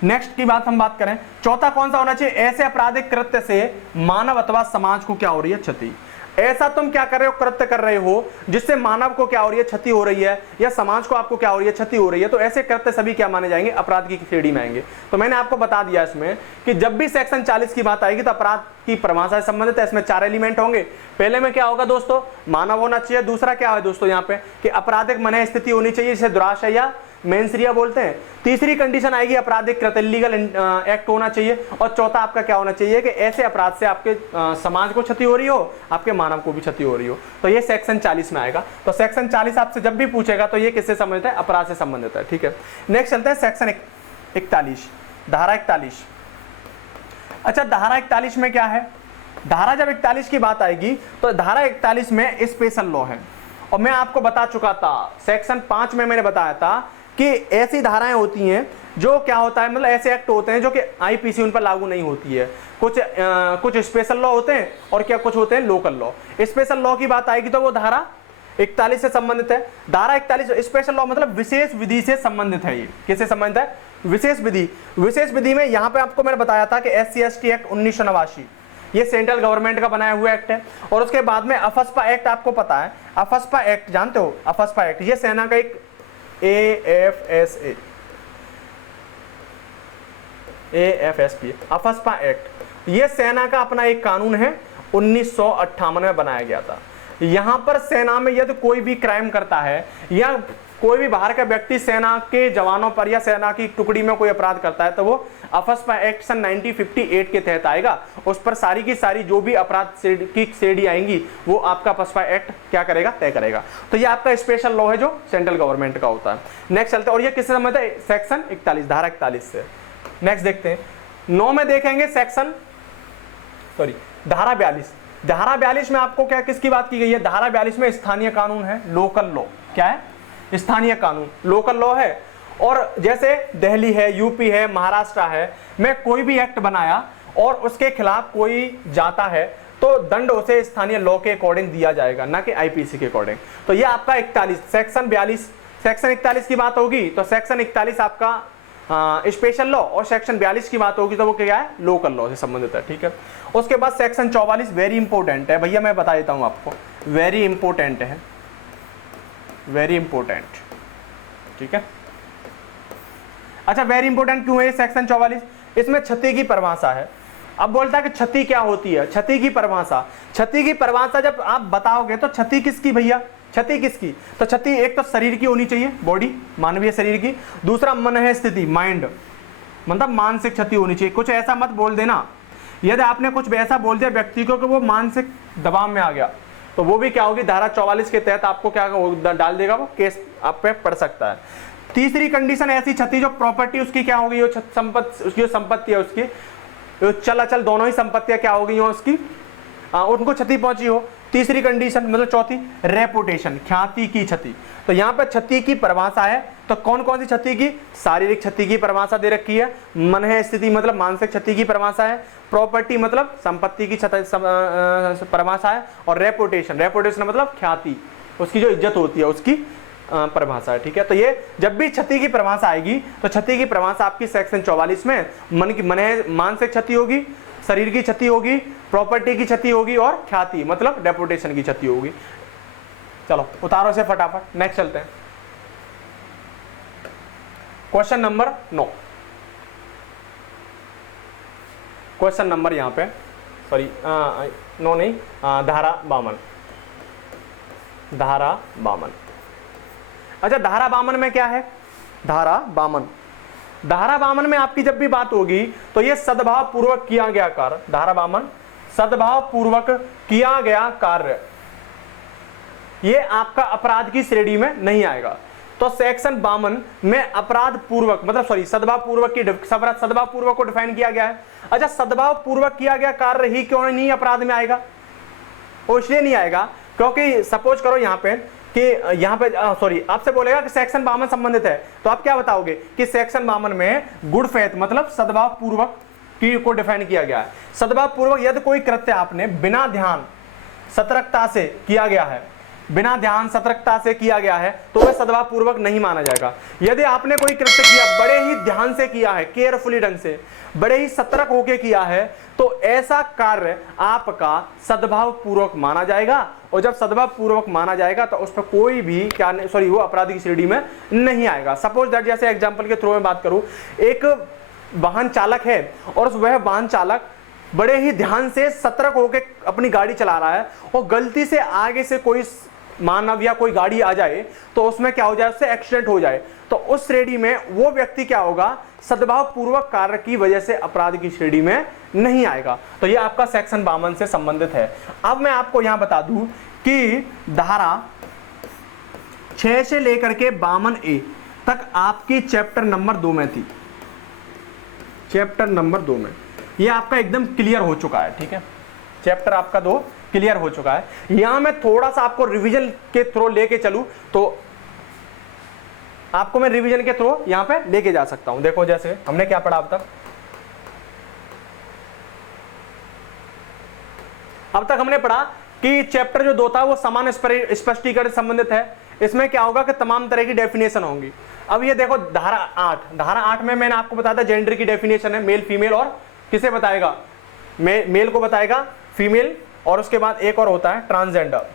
नेक्स्ट की बात हम बात करें, चौथा कौन सा होना चाहिए, ऐसे आपराधिक कृत्य से मानव अथवा समाज को क्या हो रही है, क्षति। ऐसा तुम क्या कर रहे हो, कृत्य कर रहे हो जिससे मानव को क्या हो रही है, क्षति हो रही है, या समाज को आपको क्या हो रही है, क्षति हो रही है, तो ऐसे कृत्य सभी क्या माने जाएंगे, अपराध की श्रेणी में आएंगे। तो मैंने आपको बता दिया इसमें कि जब भी सेक्शन 40 की बात आएगी तो अपराध की परिभाषा से संबंधित है। इसमें 4 एलिमेंट होंगे। पहले में क्या होगा दोस्तों, मानव होना चाहिए। दूसरा क्या है दोस्तों यहाँ पे कि आपराधिक मनह स्थिति होनी चाहिए, जिसे दुराशय या मेंसरिया बोलते हैं। तीसरी कंडीशन आएगी आपराधिक कृत्य, इल्लीगल एक्ट होना चाहिए। और चौथा आपका क्या होना चाहिए कि ऐसे अपराध से आपके समाज को क्षति हो रही हो, आपके मानव को भी क्षति हो रही हो। तो ये सेक्शन 40 में आएगा। तो सेक्शन 40 आपसे जब भी पूछेगा तो ये किससे संबंधित है, अपराध से संबंधित है। ठीक है, नेक्स्ट चलते हैं सेक्शन 41, धारा 41। अच्छा, धारा 41 में क्या है, धारा जब 41 की बात आएगी तो धारा 41 में स्पेशल लॉ है। और मैं आपको बता चुका था सेक्शन 5 में, मैंने बताया था कि ऐसी धाराएं होती हैं जो क्या होता है, मतलब ऐसे एक्ट होते हैं जो कि आईपीसी उन पर लागू नहीं होती है। कुछ स्पेशल लॉ होते हैं और क्या कुछ होते हैं लोकल लॉ। स्पेशल लॉ की बात आएगी तो वो धारा 41 से संबंधित है। धारा 41 स्पेशल लॉ मतलब विशेष विधि से संबंधित है। ये किससे संबंधित है, विशेष विधि। विशेष विधि में यहाँ पे आपको मैंने बताया था कि SC/ST एक्ट 1989 ये सेंट्रल गवर्नमेंट का बनाया हुआ एक्ट है। और उसके बाद में अफस्पा एक्ट, आपको पता है अफस्पा एक्ट, जानते हो अफस्पा एक्ट, ये सेना का एक AFSP अफस्पा एक्ट, ये सेना का अपना एक कानून है, 1958 में बनाया गया था। यहां पर सेना में यदि कोई भी क्राइम करता है या कोई भी बाहर का व्यक्ति सेना के जवानों पर या सेना की टुकड़ी में कोई अपराध करता है तो वो अफस्पा एक्ट सन 1958 के तहत आएगा। उस पर सारी की सारी जो भी अपराध की श्रेणी आएंगी वो आपका अफस्पा एक्ट क्या करेगा, तय करेगा। तो ये आपका स्पेशल लॉ है जो सेंट्रल गवर्नमेंट का होता है। नेक्स्ट चलते हैं, और ये किससे संबंधित है, सेक्शन 41, धारा 41 से। नेक्स्ट देखते हैं 9 में देखेंगे धारा 42। धारा 42 में आपको क्या किसकी बात की गई है, धारा 42 में स्थानीय कानून है, लोकल लॉ। क्या है, स्थानीय कानून, लोकल लॉ है। और जैसे दिल्ली है, यूपी है, महाराष्ट्र है, मैं कोई भी एक्ट बनाया और उसके खिलाफ कोई जाता है तो दंड उसे स्थानीय लॉ के अकॉर्डिंग दिया जाएगा, ना कि आईपीसी के अकॉर्डिंग। तो ये आपका 41 सेक्शन 41 की बात होगी तो सेक्शन 41 आपका स्पेशल लॉ, और सेक्शन 42 की बात होगी तो वो क्या है, लोकल लॉ से संबंधित है। ठीक है, उसके बाद सेक्शन 44 वेरी इंपॉर्टेंट है भैया, मैं बता देता हूं आपको, वेरी इंपॉर्टेंट है, वेरी इंपॉर्टेंट। ठीक है, अच्छा वेरी इंपॉर्टेंट क्यों है सेक्शन 44, इसमें क्षति की परिभाषा है। अब बोलता है कि क्षति क्या होती है, क्षति की परिभाषा। क्षति की परिभाषा जब आप बताओगे तो क्षति किसकी भैया, क्षति किसकी, तो क्षति एक तो शरीर की होनी चाहिए, बॉडी, मानवीय शरीर की। दूसरा मन है स्थिति, माइंड, मतलब मानसिक क्षति होनी चाहिए। कुछ ऐसा मत बोल देना, यदि आपने कुछ ऐसा बोल दिया व्यक्ति को कि वो मानसिक दबाव में आ गया तो वो भी क्या होगी, धारा 44 के तहत आपको क्या डाल देगा, वो केस आप पे पड़ सकता है। तीसरी कंडीशन ऐसी क्षति जो प्रॉपर्टी उसकी क्या होगी, उसकी जो संपत्ति है, उसकी चल अचल दोनों ही संपत्तियां क्या हो गई हो उसकी, उनको क्षति पहुंची हो। तीसरी कंडीशन मतलब चौथी रेपुटेशन, ख्याति की क्षति। तो यहाँ पर क्षति की परिभाषा है, तो कौन कौन सी क्षति की, शारीरिक क्षति की परिभाषा दे रखी है, मन है स्थिति मतलब मानसिक क्षति की परिभाषा है, प्रॉपर्टी मतलब संपत्ति की परिभाषा है, और रेपुटेशन मतलब ख्याति, उसकी जो इज्जत होती है उसकी परिभाषा है। ठीक है, तो ये जब भी क्षति की परिभाषा आएगी तो क्षति की परिभाषा आपकी सेक्शन 44 में मानसिक क्षति होगी, शरीर की क्षति होगी, प्रॉपर्टी की क्षति होगी, और ख्याति मतलब रेपुटेशन की क्षति होगी। चलो उतारो से फटाफट, नेक्स्ट चलते हैं। क्वेश्चन नंबर 9, क्वेश्चन नंबर यहाँ पे सॉरी 9 नहीं, धारा 52, धारा 52। अच्छा धारा 52 में क्या है, धारा 52 धारावामन में आपकी जब भी बात होगी तो ये सद्भाव पूर्वक किया गया कार्य, धारावामन सद्भाव पूर्वक किया गया कार्य, ये आपका अपराध की श्रेणी में नहीं आएगा। तो सेक्शन 52 में अपराध पूर्वक मतलब सॉरी सद्भाव पूर्वक की सद्भाव पूर्वक को डिफाइन किया गया है। अच्छा, सद्भाव पूर्वक किया गया कार्य ही क्यों नहीं अपराध में आएगा? वो इसलिए नहीं आएगा क्योंकि सपोज करो यहाँ पे कि यहाँ पे सॉरी आपसे बोलेगा कि सेक्शन 52 संबंधित है, तो आप क्या बताओगे कि सेक्शन 52 में गुड फेथ मतलब सद्भाव पूर्वक की को डिफाइन किया गया है। सद्भाव पूर्वक यदि कोई कृत्य आपने बिना ध्यान सतर्कता से किया गया है, बिना ध्यान सतर्कता से किया गया है तो वह सद्भाव पूर्वक नहीं माना जाएगा। यदि आपने कोई कृत्य किया बड़े ही ध्यान से किया है, केयरफुली ढंग से, बड़े ही सतर्क होकर किया है, तो ऐसा कार्य आपका सद्भाव पूर्वक माना जाएगा। और जब सद्भाव पूर्वक माना जाएगा तो उस पर कोई भी क्या सॉरी वो अपराध की श्रेणी में नहीं आएगा। सपोज दैट जैसे एग्जांपल के थ्रू में बात करूं, एक वाहन चालक है और वह वाहन चालक बड़े ही ध्यान से सतर्क होकर अपनी गाड़ी चला रहा है और गलती से आगे से कोई मानव या कोई गाड़ी आ जाए तो उसमें क्या हो जाए, उससे एक्सीडेंट हो जाए, तो उस श्रेणी में वो व्यक्ति क्या होगा, सद्भाव पूर्वक कार्य की वजह से अपराध की श्रेणी में नहीं आएगा। तो ये आपका सेक्शन 52 से संबंधित है। अब मैं आपको यहां बता दूं कि धारा 6 से लेकर के 52A तक आपकी चैप्टर नंबर 2 में थी, चैप्टर नंबर 2 में ये आपका एकदम क्लियर हो चुका है। ठीक है, चैप्टर आपका 2 क्लियर हो चुका है। यहां मैं थोड़ा सा आपको रिवीजन के थ्रू लेके चलूं तो आपको मैं रिवीजन के थ्रू यहां पे लेके जा सकता हूं। देखो जैसे हमने क्या पढ़ा अब तक हमने पढ़ा कि चैप्टर जो 2 था वो समान स्पष्टीकरण संबंधित है। इसमें क्या होगा कि तमाम तरह की डेफिनेशन होंगी। अब ये देखो धारा 8 में मैंने आपको बताया था जेंडर की डेफिनेशन है, मेल फीमेल, और किसे बताएगा, मेल को बताएगा, फीमेल, और उसके बाद एक और होता है ट्रांसजेंडर।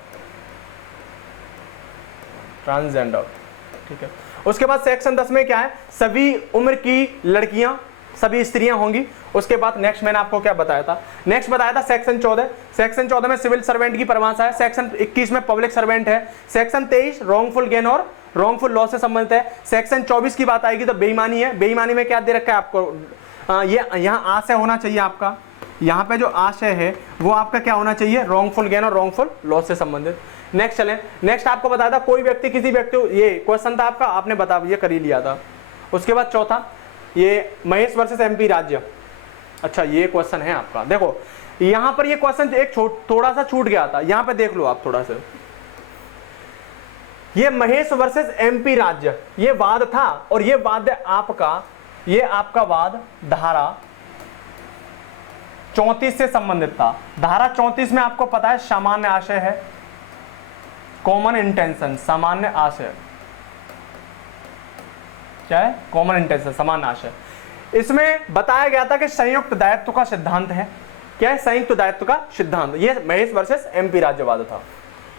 ठीक है, उसके बाद सेक्शन 10 में क्या है, सभी उम्र की लड़कियां, सभी स्त्रियां होंगी। उसके बाद नेक्स्ट मैंने आपको क्या बताया था, नेक्स्ट बताया था सेक्शन 14। सेक्शन 14 में सिविल सर्वेंट की परिभाषा है। सेक्शन 21 में पब्लिक सर्वेंट है। सेक्शन 23 रॉन्गफुल गेन और रॉन्गफुल लॉस से संबंधित है। सेक्शन 24 की बात आएगी तो बेईमानी है। बेईमानी में क्या दे रखा है आपको, ये यहाँ आशय होना चाहिए आपका, यहाँ पे जो आशय है वो आपका क्या होना चाहिए, रॉन्गफुल गेन और रॉन्गफुल लॉस से संबंधित। नेक्स्ट चलें, नेक्स्ट आपको बताया था कोई व्यक्ति किसी व्यक्ति, ये क्वेश्चन था आपका, आपने बता ये कर ही लिया था। उसके बाद चौथा ये महेश वर्सेस एमपी राज्य। अच्छा ये क्वेश्चन है आपका, देखो यहां पर ये क्वेश्चन एक थोड़ा सा छूट गया था, यहां पे देख लो आप थोड़ा सा, ये महेश वर्सेस एमपी राज्य ये वाद था, और ये वाद आपका, ये आपका वाद धारा 34 से संबंधित था। धारा 34 में आपको पता है सामान्य आशय है, कॉमन इंटेंशन, सामान्य आशय, क्या है, कॉमन इंटेंशन, सामान्य आशय। इसमें बताया गया था कि संयुक्त दायित्व का सिद्धांत है। क्या है, संयुक्त दायित्व का सिद्धांत, ये महेश वर्सेस एमपी राज्यवाद था।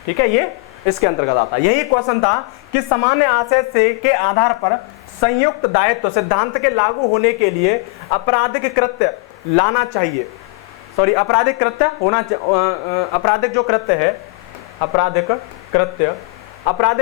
ठीक है, ये इसके अंतर्गत आता। यही क्वेश्चन था कि सामान्य आशय से के आधार पर संयुक्त दायित्व सिद्धांत के लागू होने के लिए आपराधिक कृत्य लाना चाहिए, सॉरी आपराधिक कृत्य होना, आपराधिक जो कृत्य है, आपराधिक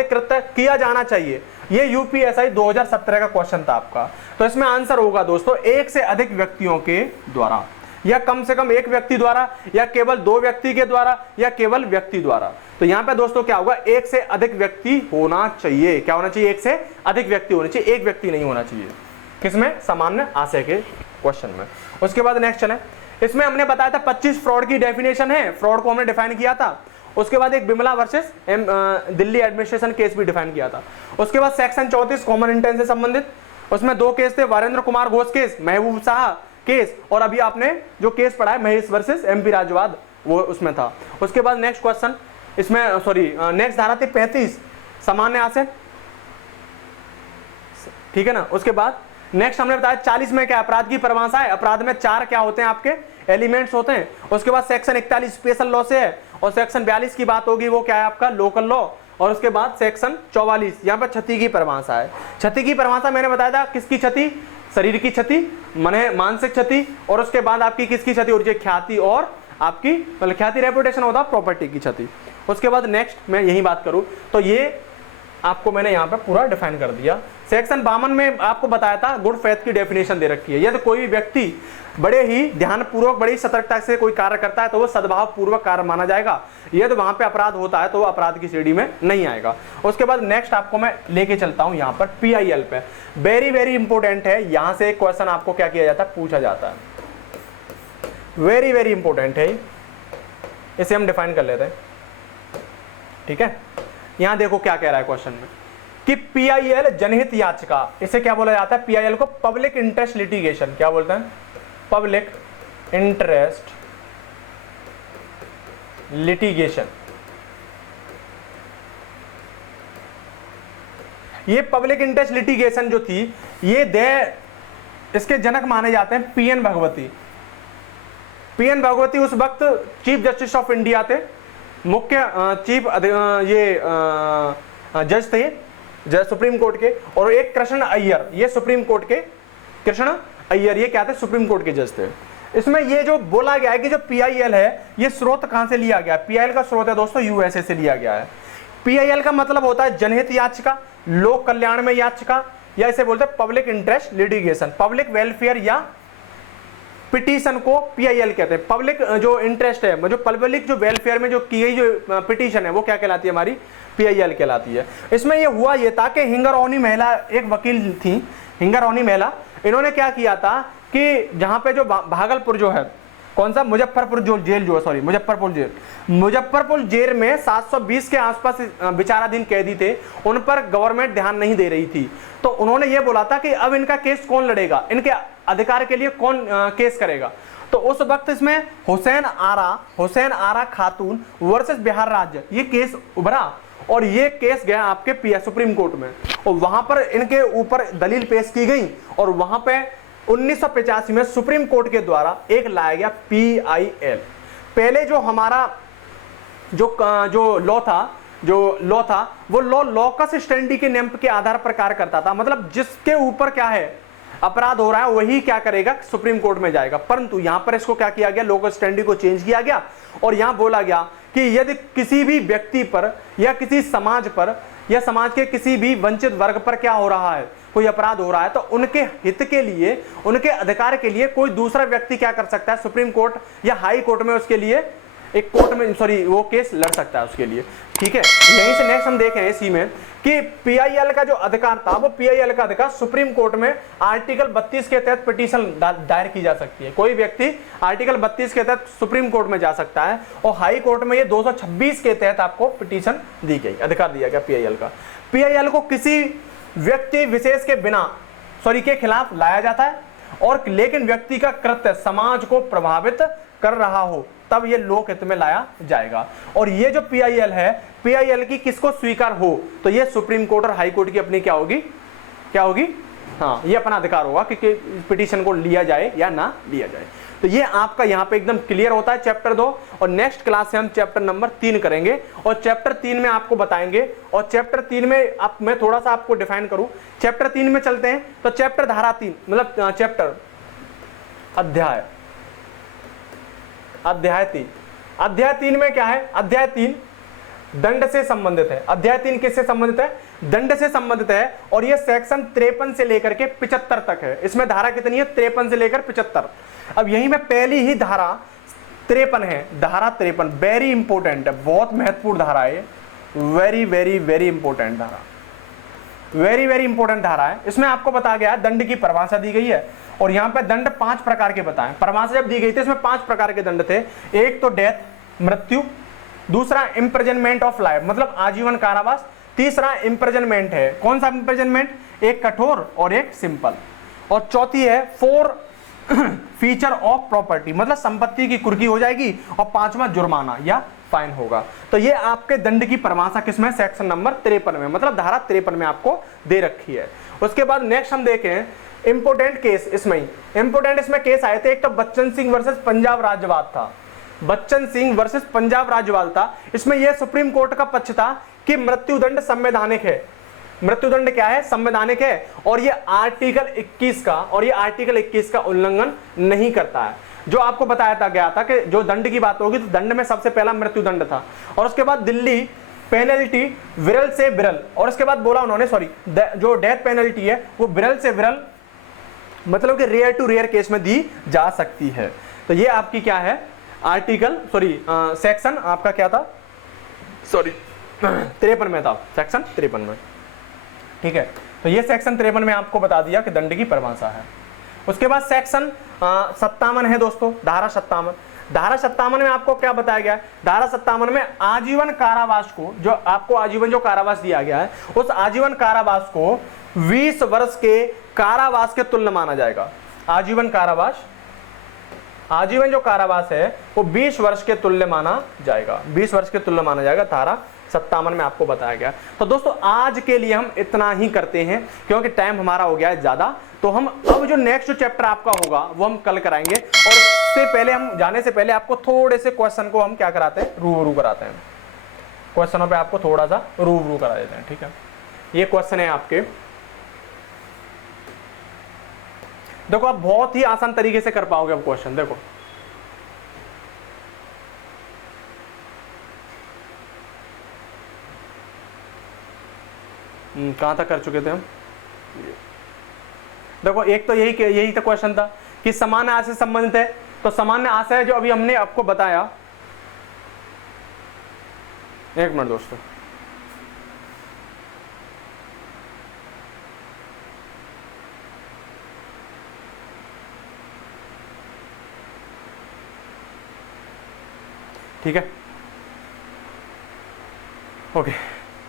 कृत्य किया जाना चाहिए। ये यूपीएसआई 2017 का क्वेश्चन था आपका। तो इसमें आंसर होगा दोस्तों एक से अधिक व्यक्तियों के द्वारा, या कम से कम एक व्यक्ति द्वारा, या केवल 2 व्यक्ति के द्वारा, या केवल व्यक्ति द्वारा। तो यहां पे दोस्तों क्या होगा, एक से अधिक व्यक्ति होना चाहिए। क्या होना चाहिए, एक से अधिक व्यक्ति होने चाहिए, एक व्यक्ति नहीं होना चाहिए। किसमें, सामान्य आशय के क्वेश्चन में। उसके बाद नेक्स्ट चलें, इसमें हमने बताया था 25 फ्रॉड की डेफिनेशन है, फ्रॉड को हमने डिफाइन किया था। उसके बाद एक Bimla versus Delhi administration case भी डिफाइन किया था। उसके बाद सेक्शन 34 कॉमन इंटेंशन से संबंधित, उसमें 2 केस थे, वारेंद्र कुमार घोष केस, महबूब शाह केस, और अभी आपने जो केस पढ़ा है महेश वर्सेस एमपी राज्यवाद, वो उसमें था। उसके बाद नेक्स्ट क्वेश्चन, इसमें सॉरी नेक्स्ट धारा थी 35 सामान्य आशय, ठीक है ना। उसके बाद नेक्स्ट हमने बताया 40 में क्या अपराध की परिभाषा है, अपराध में 4 क्या होते हैं आपके एलिमेंट्स होते हैं। उसके बाद सेक्शन 41 स्पेशल लॉ से है, और सेक्शन 42 की बात होगी वो क्या है आपका लोकल लॉ। और उसके बाद सेक्शन 44 यहाँ पर क्षति की परिभाषा है। क्षति की परिभाषा मैंने बताया था किसकी क्षति, शरीर की क्षति, मानसिक क्षति, और उसके बाद आपकी किसकी क्षति हो रही है, ख्याति, और आपकी मतलब ख्याति रेपुटेशन होता प्रॉपर्टी की क्षति। उसके बाद नेक्स्ट मैं यही बात करूं तो ये आपको मैंने यहाँ पे पूरा डिफाइन कर दिया। सेक्शन 52 में आपको बताया था गुड फेथ की डेफिनेशन दे रखी है। यदि कोई भी व्यक्ति बड़े ही ध्यानपूर्वक बड़ी सतर्कता से कोई कार्य करता है तो वो सद्भाव पूर्वक कार्य माना जाएगा। यदि वहां पे अपराध होता है तो वो अपराध की श्रेणी में नहीं आएगा। उसके बाद नेक्स्ट आपको मैं लेके चलता हूं यहाँ पर PIL पे। वेरी वेरी इंपॉर्टेंट है, यहां से एक क्वेश्चन आपको क्या किया जाता है, पूछा जाता है। वेरी वेरी इंपॉर्टेंट है, इसे हम डिफाइन कर लेते हैं। ठीक है, यहां देखो क्या कह रहा है क्वेश्चन में कि PIL जनहित याचिका, इसे क्या बोला जाता है, PIL को पब्लिक इंटरेस्ट लिटिगेशन, क्या बोलते हैं, पब्लिक इंटरेस्ट लिटिगेशन। ये पब्लिक इंटरेस्ट लिटिगेशन जो थी, ये इसके जनक माने जाते हैं PN भगवती। PN भगवती उस वक्त चीफ जस्टिस ऑफ इंडिया थे, मुख्य चीफ जज थे जज सुप्रीम कोर्ट के, और एक कृष्ण अय्यर, ये सुप्रीम कोर्ट के कृष्ण अय्यर, ये क्या थे, सुप्रीम कोर्ट के जज थे। इसमें ये जो बोला गया है कि जो PIL है ये स्रोत कहां से लिया गया है, PIL का स्रोत है दोस्तों USA से लिया गया है। PIL का मतलब होता है जनहित याचिका, लोक कल्याण में याचिका, या इसे बोलते हैं public interest litigation. Public welfare या पिटीशन को PIL कहते हैं। पब्लिक जो इंटरेस्ट है, जो पब्लिक जो वेलफेयर में जो की गई जो पिटीशन है वो क्या कहलाती है, हमारी PIL कहलाती है। इसमें ये हुआ ये था कि हिंगरौनी महिला एक वकील थी, हिंगरौनी महिला, इन्होंने क्या किया था कि जहां पे जो भागलपुर जो है, कौन सा, मुजफ्फरपुर जो जेल जो है, सॉरी मुजफ्फरपुर जेल में 720 के आसपास विचाराधीन कैदी थे, उन पर गवर्नमेंट ध्यान नहीं दे रही थी। तो उन्होंने ये बोला था कि अब इनका केस कौन लड़ेगा, इनके अधिकार के लिए कौन केस करेगा। तो उस वक्त इसमें हुसैन आरा खातून वर्सेस बिहार राज्य ये केस उभरा, और ये केस गया आपके सुप्रीम कोर्ट में, और वहां पर इनके ऊपर दलील पेश की गई, और वहां पे 1985 में सुप्रीम कोर्ट के द्वारा एक लाया गया PIL। पहले जो हमारा जो लॉ था वो लॉकस स्टैंडी के नियम के आधार पर कार्य करता था, मतलब जिसके ऊपर क्या है अपराध हो रहा है वही क्या करेगा, सुप्रीम कोर्ट में जाएगा। परंतु यहां पर इसको क्या किया गया, लॉकस स्टैंडी को चेंज किया गया, और यहां बोला गया कि यदि किसी भी व्यक्ति पर या किसी समाज पर या समाज के किसी भी वंचित वर्ग पर क्या हो रहा है, कोई अपराध हो रहा है, तो उनके हित के लिए, उनके अधिकार के लिए कोई दूसरा व्यक्ति क्या कर सकता है, सुप्रीम कोर्ट या हाई कोर्ट में उसके लिए एक कोर्ट में वो केस लड़ सकता है उसके लिए। ठीक है, यहीं से नेक्स्ट हम देखें इसी में कि PIL का जो अधिकार था, वो PIL का अधिकार सुप्रीम कोर्ट में आर्टिकल 32 के तहत पिटीशन दायर की जा सकती है। कोई व्यक्ति आर्टिकल 32 के तहत सुप्रीम कोर्ट में जा सकता है, और हाई कोर्ट में ये 226 के तहत आपको पिटीशन दी गई, अधिकार दिया गया PIL का। PIL को किसी व्यक्ति विशेष के बिना के खिलाफ लाया जाता है, और लेकिन व्यक्ति का कृत्य समाज को प्रभावित कर रहा हो तब ये लोक हित में लाया जाएगा। और ये जो PIL है, PIL की किसको स्वीकार हो, तो ये सुप्रीम कोर्ट और हाई कोर्ट की अपनी क्या होगी, हाँ, ये अपना अधिकार होगा कि पिटीशन को लिया जाए या ना लिया जाए। तो ये आपका यहाँ पे एकदम क्लियर होता है चैप्टर 2, और नेक्स्ट क्लास से हम चैप्टर नंबर 3 करेंगे, और चैप्टर 3 में आपको बताएंगे, और चैप्टर 3 में मैं थोड़ा सा आपको डिफाइन करूं। चैप्टर 3 में चलते हैं, तो चैप्टर धारा 3 मतलब चैप्टर अध्याय 3 में क्या है, अध्याय 3 दंड से संबंधित है। अध्याय 3 किससे संबंधित है, दंड से संबंधित है, और ये सेक्शन 53 से लेकर के 75 तक है। इसमें धारा कितनी है, 53 से लेकर 75। अब यही में पहली ही धारा 53 है, धारा 53 वेरी इंपॉर्टेंट है, बहुत महत्वपूर्ण धारा है, वेरी वेरी वेरी इंपॉर्टेंट धारा, वेरी वेरी इंपॉर्टेंट धारा है। इसमें आपको बताया गया दंड की परिभाषा दी गई है, और यहाँ पे दंड 5 प्रकार के बताएं। परिभाषा जब दी गई थी इसमें 5 प्रकार के दंड थे। एक तो डेथ, मृत्यु, दूसरा इम्प्रिजनमेंट ऑफ लाइफ मतलब आजीवन कारावास, तीसरा इम्प्रिजनमेंट है, कौन सा इम्प्रिजनमेंट, एक कठोर और एक सिंपल, और चौथी है फॉर फीचर ऑफ प्रॉपर्टी मतलब संपत्ति की कुर्की हो जाएगी, और पांचवा जुर्माना या फाइन होगा। तो ये आपके दंड की परिभाषा किसमें, सेक्शन नंबर 53 में, मतलब धारा 53 में आपको दे रखी है। उसके बाद नेक्स्ट हम देखें इंपोर्टेंट केस, इसमें इंपोर्टेंट इसमें केस आए थे। एक तो बच्चन सिंह वर्सेस पंजाब राज्यवाद था, बच्चन सिंह वर्सेस पंजाब राज्यवाद था। इसमें यह सुप्रीम कोर्ट का पक्ष था कि मृत्युदंड संवैधानिक है, मृत्युदंड क्या है, संवैधानिक है, और ये आर्टिकल 21 का उल्लंघन नहीं करता है। जो आपको बताया था गया था कि जो दंड की बात होगी तो दंड में सबसे पहला मृत्युदंड था, और उसके बाद दिल्ली पेनल्टी विरल से विरल, और इसके बाद बोला उन्होंने सॉरी जो डेथ पेनल्टी है वो विरल से विरल मतलब कि रेयर टू रेयर केस में दी जा सकती है। तो ये आपकी क्या है आर्टिकल सेक्शन आपका क्या था 53 में था, सेक्शन 53 में, ठीक है। तो ये सेक्शन 53 में आपको बता दिया कि दंड की परिभाषा है। उसके बाद सेक्शन 57 है दोस्तों, धारा 57। धारा 57 में आपको क्या बताया गया है, धारा 57 में आजीवन कारावास को, जो आपको आजीवन जो कारावास दिया गया है उस आजीवन कारावास को 20 वर्ष के कारावास के तुल्य माना जाएगा। आजीवन कारावास, आजीवन जो कारावास है वो 20 वर्ष के तुल्य माना जाएगा, 20 वर्ष के तुल्य माना जाएगा, धारा 57 में आपको बताया गया। तो दोस्तों आज के लिए हम इतना ही करते हैं क्योंकि टाइम हमारा हो गया है ज्यादा। तो हम अब जो नेक्स्ट चैप्टर आपका होगा वो हम कल कराएंगे, और उससे पहले हम जाने से पहले आपको थोड़े से क्वेश्चन को हम क्या कराते हैं, रूबरू कराते हैं। क्वेश्चनों पे आपको थोड़ा सा रूबरू करा देते हैं, ठीक है। ये क्वेश्चन है आपके, देखो आप बहुत ही आसान तरीके से कर पाओगे अब क्वेश्चन। देखो कहां तक कर चुके थे हम, देखो एक तो यही तो क्वेश्चन था कि सामान्य आशय से संबंधित है। तो सामान्य आशय जो अभी हमने आपको बताया, एक मिनट दोस्तों, ठीक है, ओके।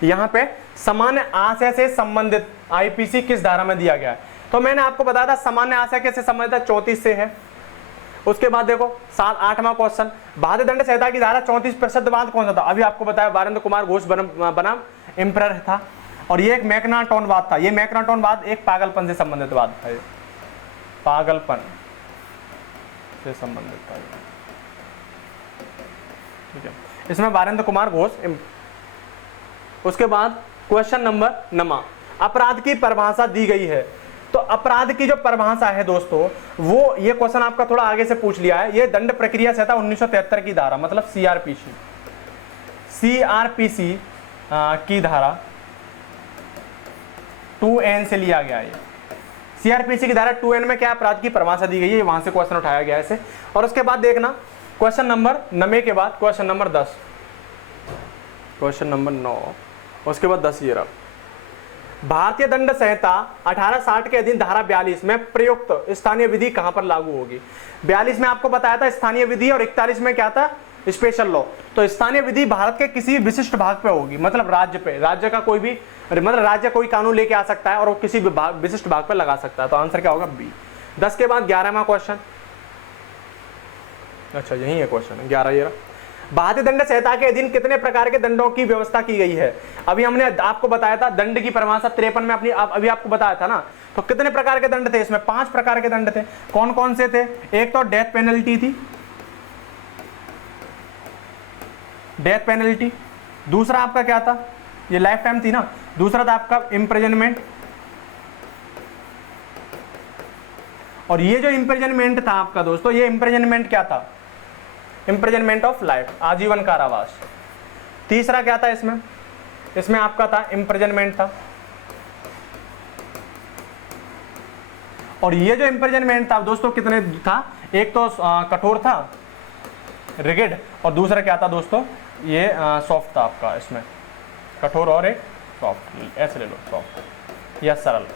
यहां पे सामान्य आशय से संबंधित आईपीसी किस धारा में दिया गया है, तो मैंने आपको बताया था सामान्य आशय कैसे संबंधित है, 34 से है। उसके बाद देखो 8वां क्वेश्चन, भारतीय दंड संहिता की धारा 34 प्रसिद्धवाद कौन सा था, अभी आपको बताया वीरेंद्र कुमार घोष बनाम एम्परर था, और ये एक मैकनाटोन वाद था। ये मैकनाटोन वाद एक पागलपन से संबंधित वाद था, पागलपन से संबंधित था, ठीक है। इसमें वीरेंद्र कुमार घोष। उसके बाद क्वेश्चन नंबर 9, अपराध की परिभाषा दी गई है। तो अपराध की जो परिभाषा है दोस्तों, वो ये क्वेश्चन आपका थोड़ा आगे से पूछ लिया है। ये दंड प्रक्रिया संहिता 1973 की धारा, मतलब सीआरपीसी की धारा 2N से लिया गया है। सीआरपीसी की धारा 2N में क्या अपराध की परिभाषा दी गई है, वहां से क्वेश्चन उठाया गया है इसे। और उसके बाद देखना क्वेश्चन नंबर 9 के बाद क्वेश्चन नंबर 10, क्वेश्चन नंबर 9, उसके बाद 10 ये रहा। भारतीय दंड संहिता 1860 के अधीन धारा 42 में प्रयुक्त स्थानीय विधि कहां पर लागू होगी। 42 में आपको बताया था स्थानीय विधि, और 41 में क्या था, स्पेशल लॉ। तो स्थानीय विधि भारत के किसी विशिष्ट भाग पे होगी, मतलब राज्य पे, राज्य का कोई भी, मतलब राज्य कोई कानून लेके आ सकता है और वो किसी विशिष्ट भाग पे लगा सकता है। तो आंसर क्या होगा, बी। 10 के बाद 11वां क्वेश्चन, अच्छा यही है क्वेश्चन 11 ये रहा। भारतीय दंड संहिता के अधीन कितने प्रकार के दंडों की व्यवस्था की गई है। अभी हमने आपको बताया था दंड की परिभाषा 53 में अपनी अभी आपको बताया था ना। तो कितने प्रकार के दंड थे इसमें, 5 प्रकार के दंड थे। कौन कौन से थे, एक तो डेथ पेनल्टी थी, डेथ पेनल्टी। दूसरा आपका क्या था, ये लाइफ टाइम थी ना। दूसरा था आपका इम्प्रिजनमेंट, और ये जो इम्प्रिजनमेंट था आपका दोस्तों, ये इम्प्रिजनमेंट क्या था, इम्प्रिजनमेंट ऑफ लाइफ, आजीवन कारावास। तीसरा क्या था इसमें, इसमें आपका था इम्प्रिजनमेंट था। और ये जो इम्प्रिजनमेंट था दोस्तों कितने था, एक तो कठोर था रिगिड, और दूसरा क्या था दोस्तों, ये सॉफ्ट था आपका, इसमें कठोर और एक सॉफ्ट, ऐसे ले लो सॉफ्ट या सरल।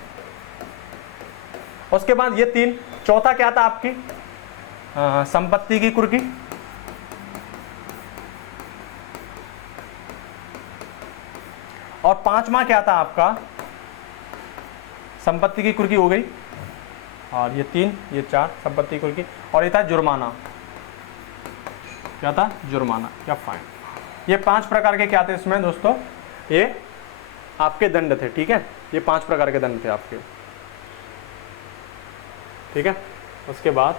उसके बाद ये 3, चौथा क्या था आपकी संपत्ति की कुर्की, और 5वां क्या था आपका संपत्ति की कुर्की हो गई, और ये 3 ये 4 संपत्ति की कुर्की, और ये था जुर्माना, क्या था जुर्माना या फाइन। ये 5 प्रकार के क्या थे इसमें दोस्तों, ये आपके दंड थे, ठीक है। ये 5 प्रकार के दंड थे आपके, ठीक है। उसके बाद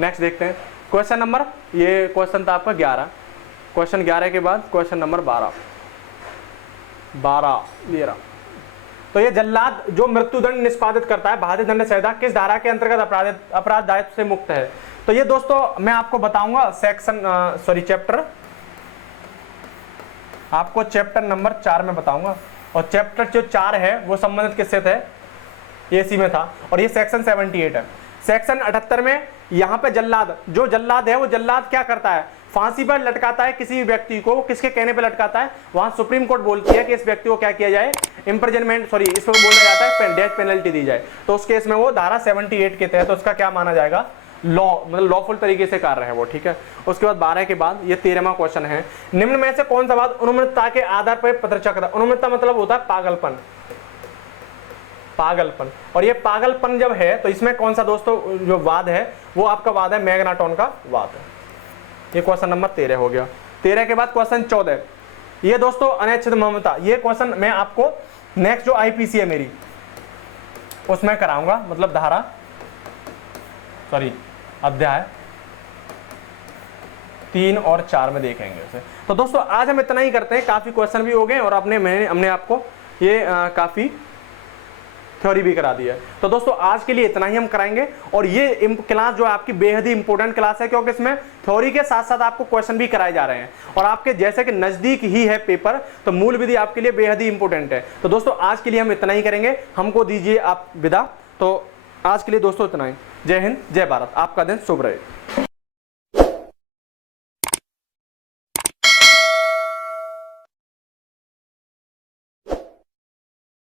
नेक्स्ट देखते हैं क्वेश्चन नंबर, ये क्वेश्चन था आपका 11। क्वेश्चन 11 के बाद क्वेश्चन नंबर 12 ये रहा। तो ये जल्लाद जो मृत्युदंड निष्पादित करता है, भारतीय दंड संहिता किस धारा के अंतर्गत अपराध दायित्व से मुक्त है। तो ये दोस्तों मैं आपको बताऊंगा सेक्शन चैप्टर आपको चैप्टर नंबर 4 में बताऊंगा, और चैप्टर जो 4 है वो संबंधित किससे थे, एसी में था, और ये सेक्शन 78 है। सेक्शन 78 में यहाँ पे जल्लाद, जो जल्लाद है वो जल्लाद क्या करता है, फांसी पर लटकाता है किसी व्यक्ति को, किसके कहने पे लटकाता है, वहां सुप्रीम कोर्ट बोलती है कि इस व्यक्ति को क्या किया जाए, इम्प्रिजनमेंट, सॉरी इसमें बोला जाता है डेथ पेनल्टी दी जाए। तो उस केस में वो धारा 78 के तहत तो उसका क्या माना जाएगा, लॉ, मतलब लॉफुल तरीके से कार्य है वो, ठीक है। उसके बाद 12 के बाद ये 13वां क्वेश्चन है, निम्न में से कौन सा बात अनुमतता के आधार पर पत्रचक्र, अनुमतता मतलब होता है पागलपन, पागलपन, और ये पागलपन जब है तो इसमें कौन सा दोस्तों जो वाद है वो आपका वाद है मैग्नाटॉन का वाद है। ये क्वेश्चन नंबर 13 हो गया। 13 के बाद क्वेश्चन 14, ये दोस्तों अनैच्छिक ममता, ये क्वेश्चन मैं आपको नेक्स्ट जो आईपीसी है मेरी उसमें कराऊंगा, मतलब धारा सॉरी अध्याय 3 और 4 में देखेंगे उसे। तो दोस्तों आज हम इतना ही करते हैं, काफी क्वेश्चन भी हो गए और हमने आपको ये काफी थ्योरी भी करा दी है। तो दोस्तों आज के लिए इतना ही हम कराएंगे, और ये क्लास जो आपकी बेहद ही इंपॉर्टेंट क्लास है, क्योंकि इसमें थ्योरी के साथ साथ आपको क्वेश्चन भी कराए जा रहे हैं, और आपके जैसे कि नजदीक ही है पेपर, तो मूल विधि आपके लिए बेहद ही इंपॉर्टेंट है। तो दोस्तों आज के लिए हम इतना ही करेंगे, हमको दीजिए आप विदा। तो आज के लिए दोस्तों इतना ही। जय हिंद, जय भारत, आपका दिन शुभ रहे।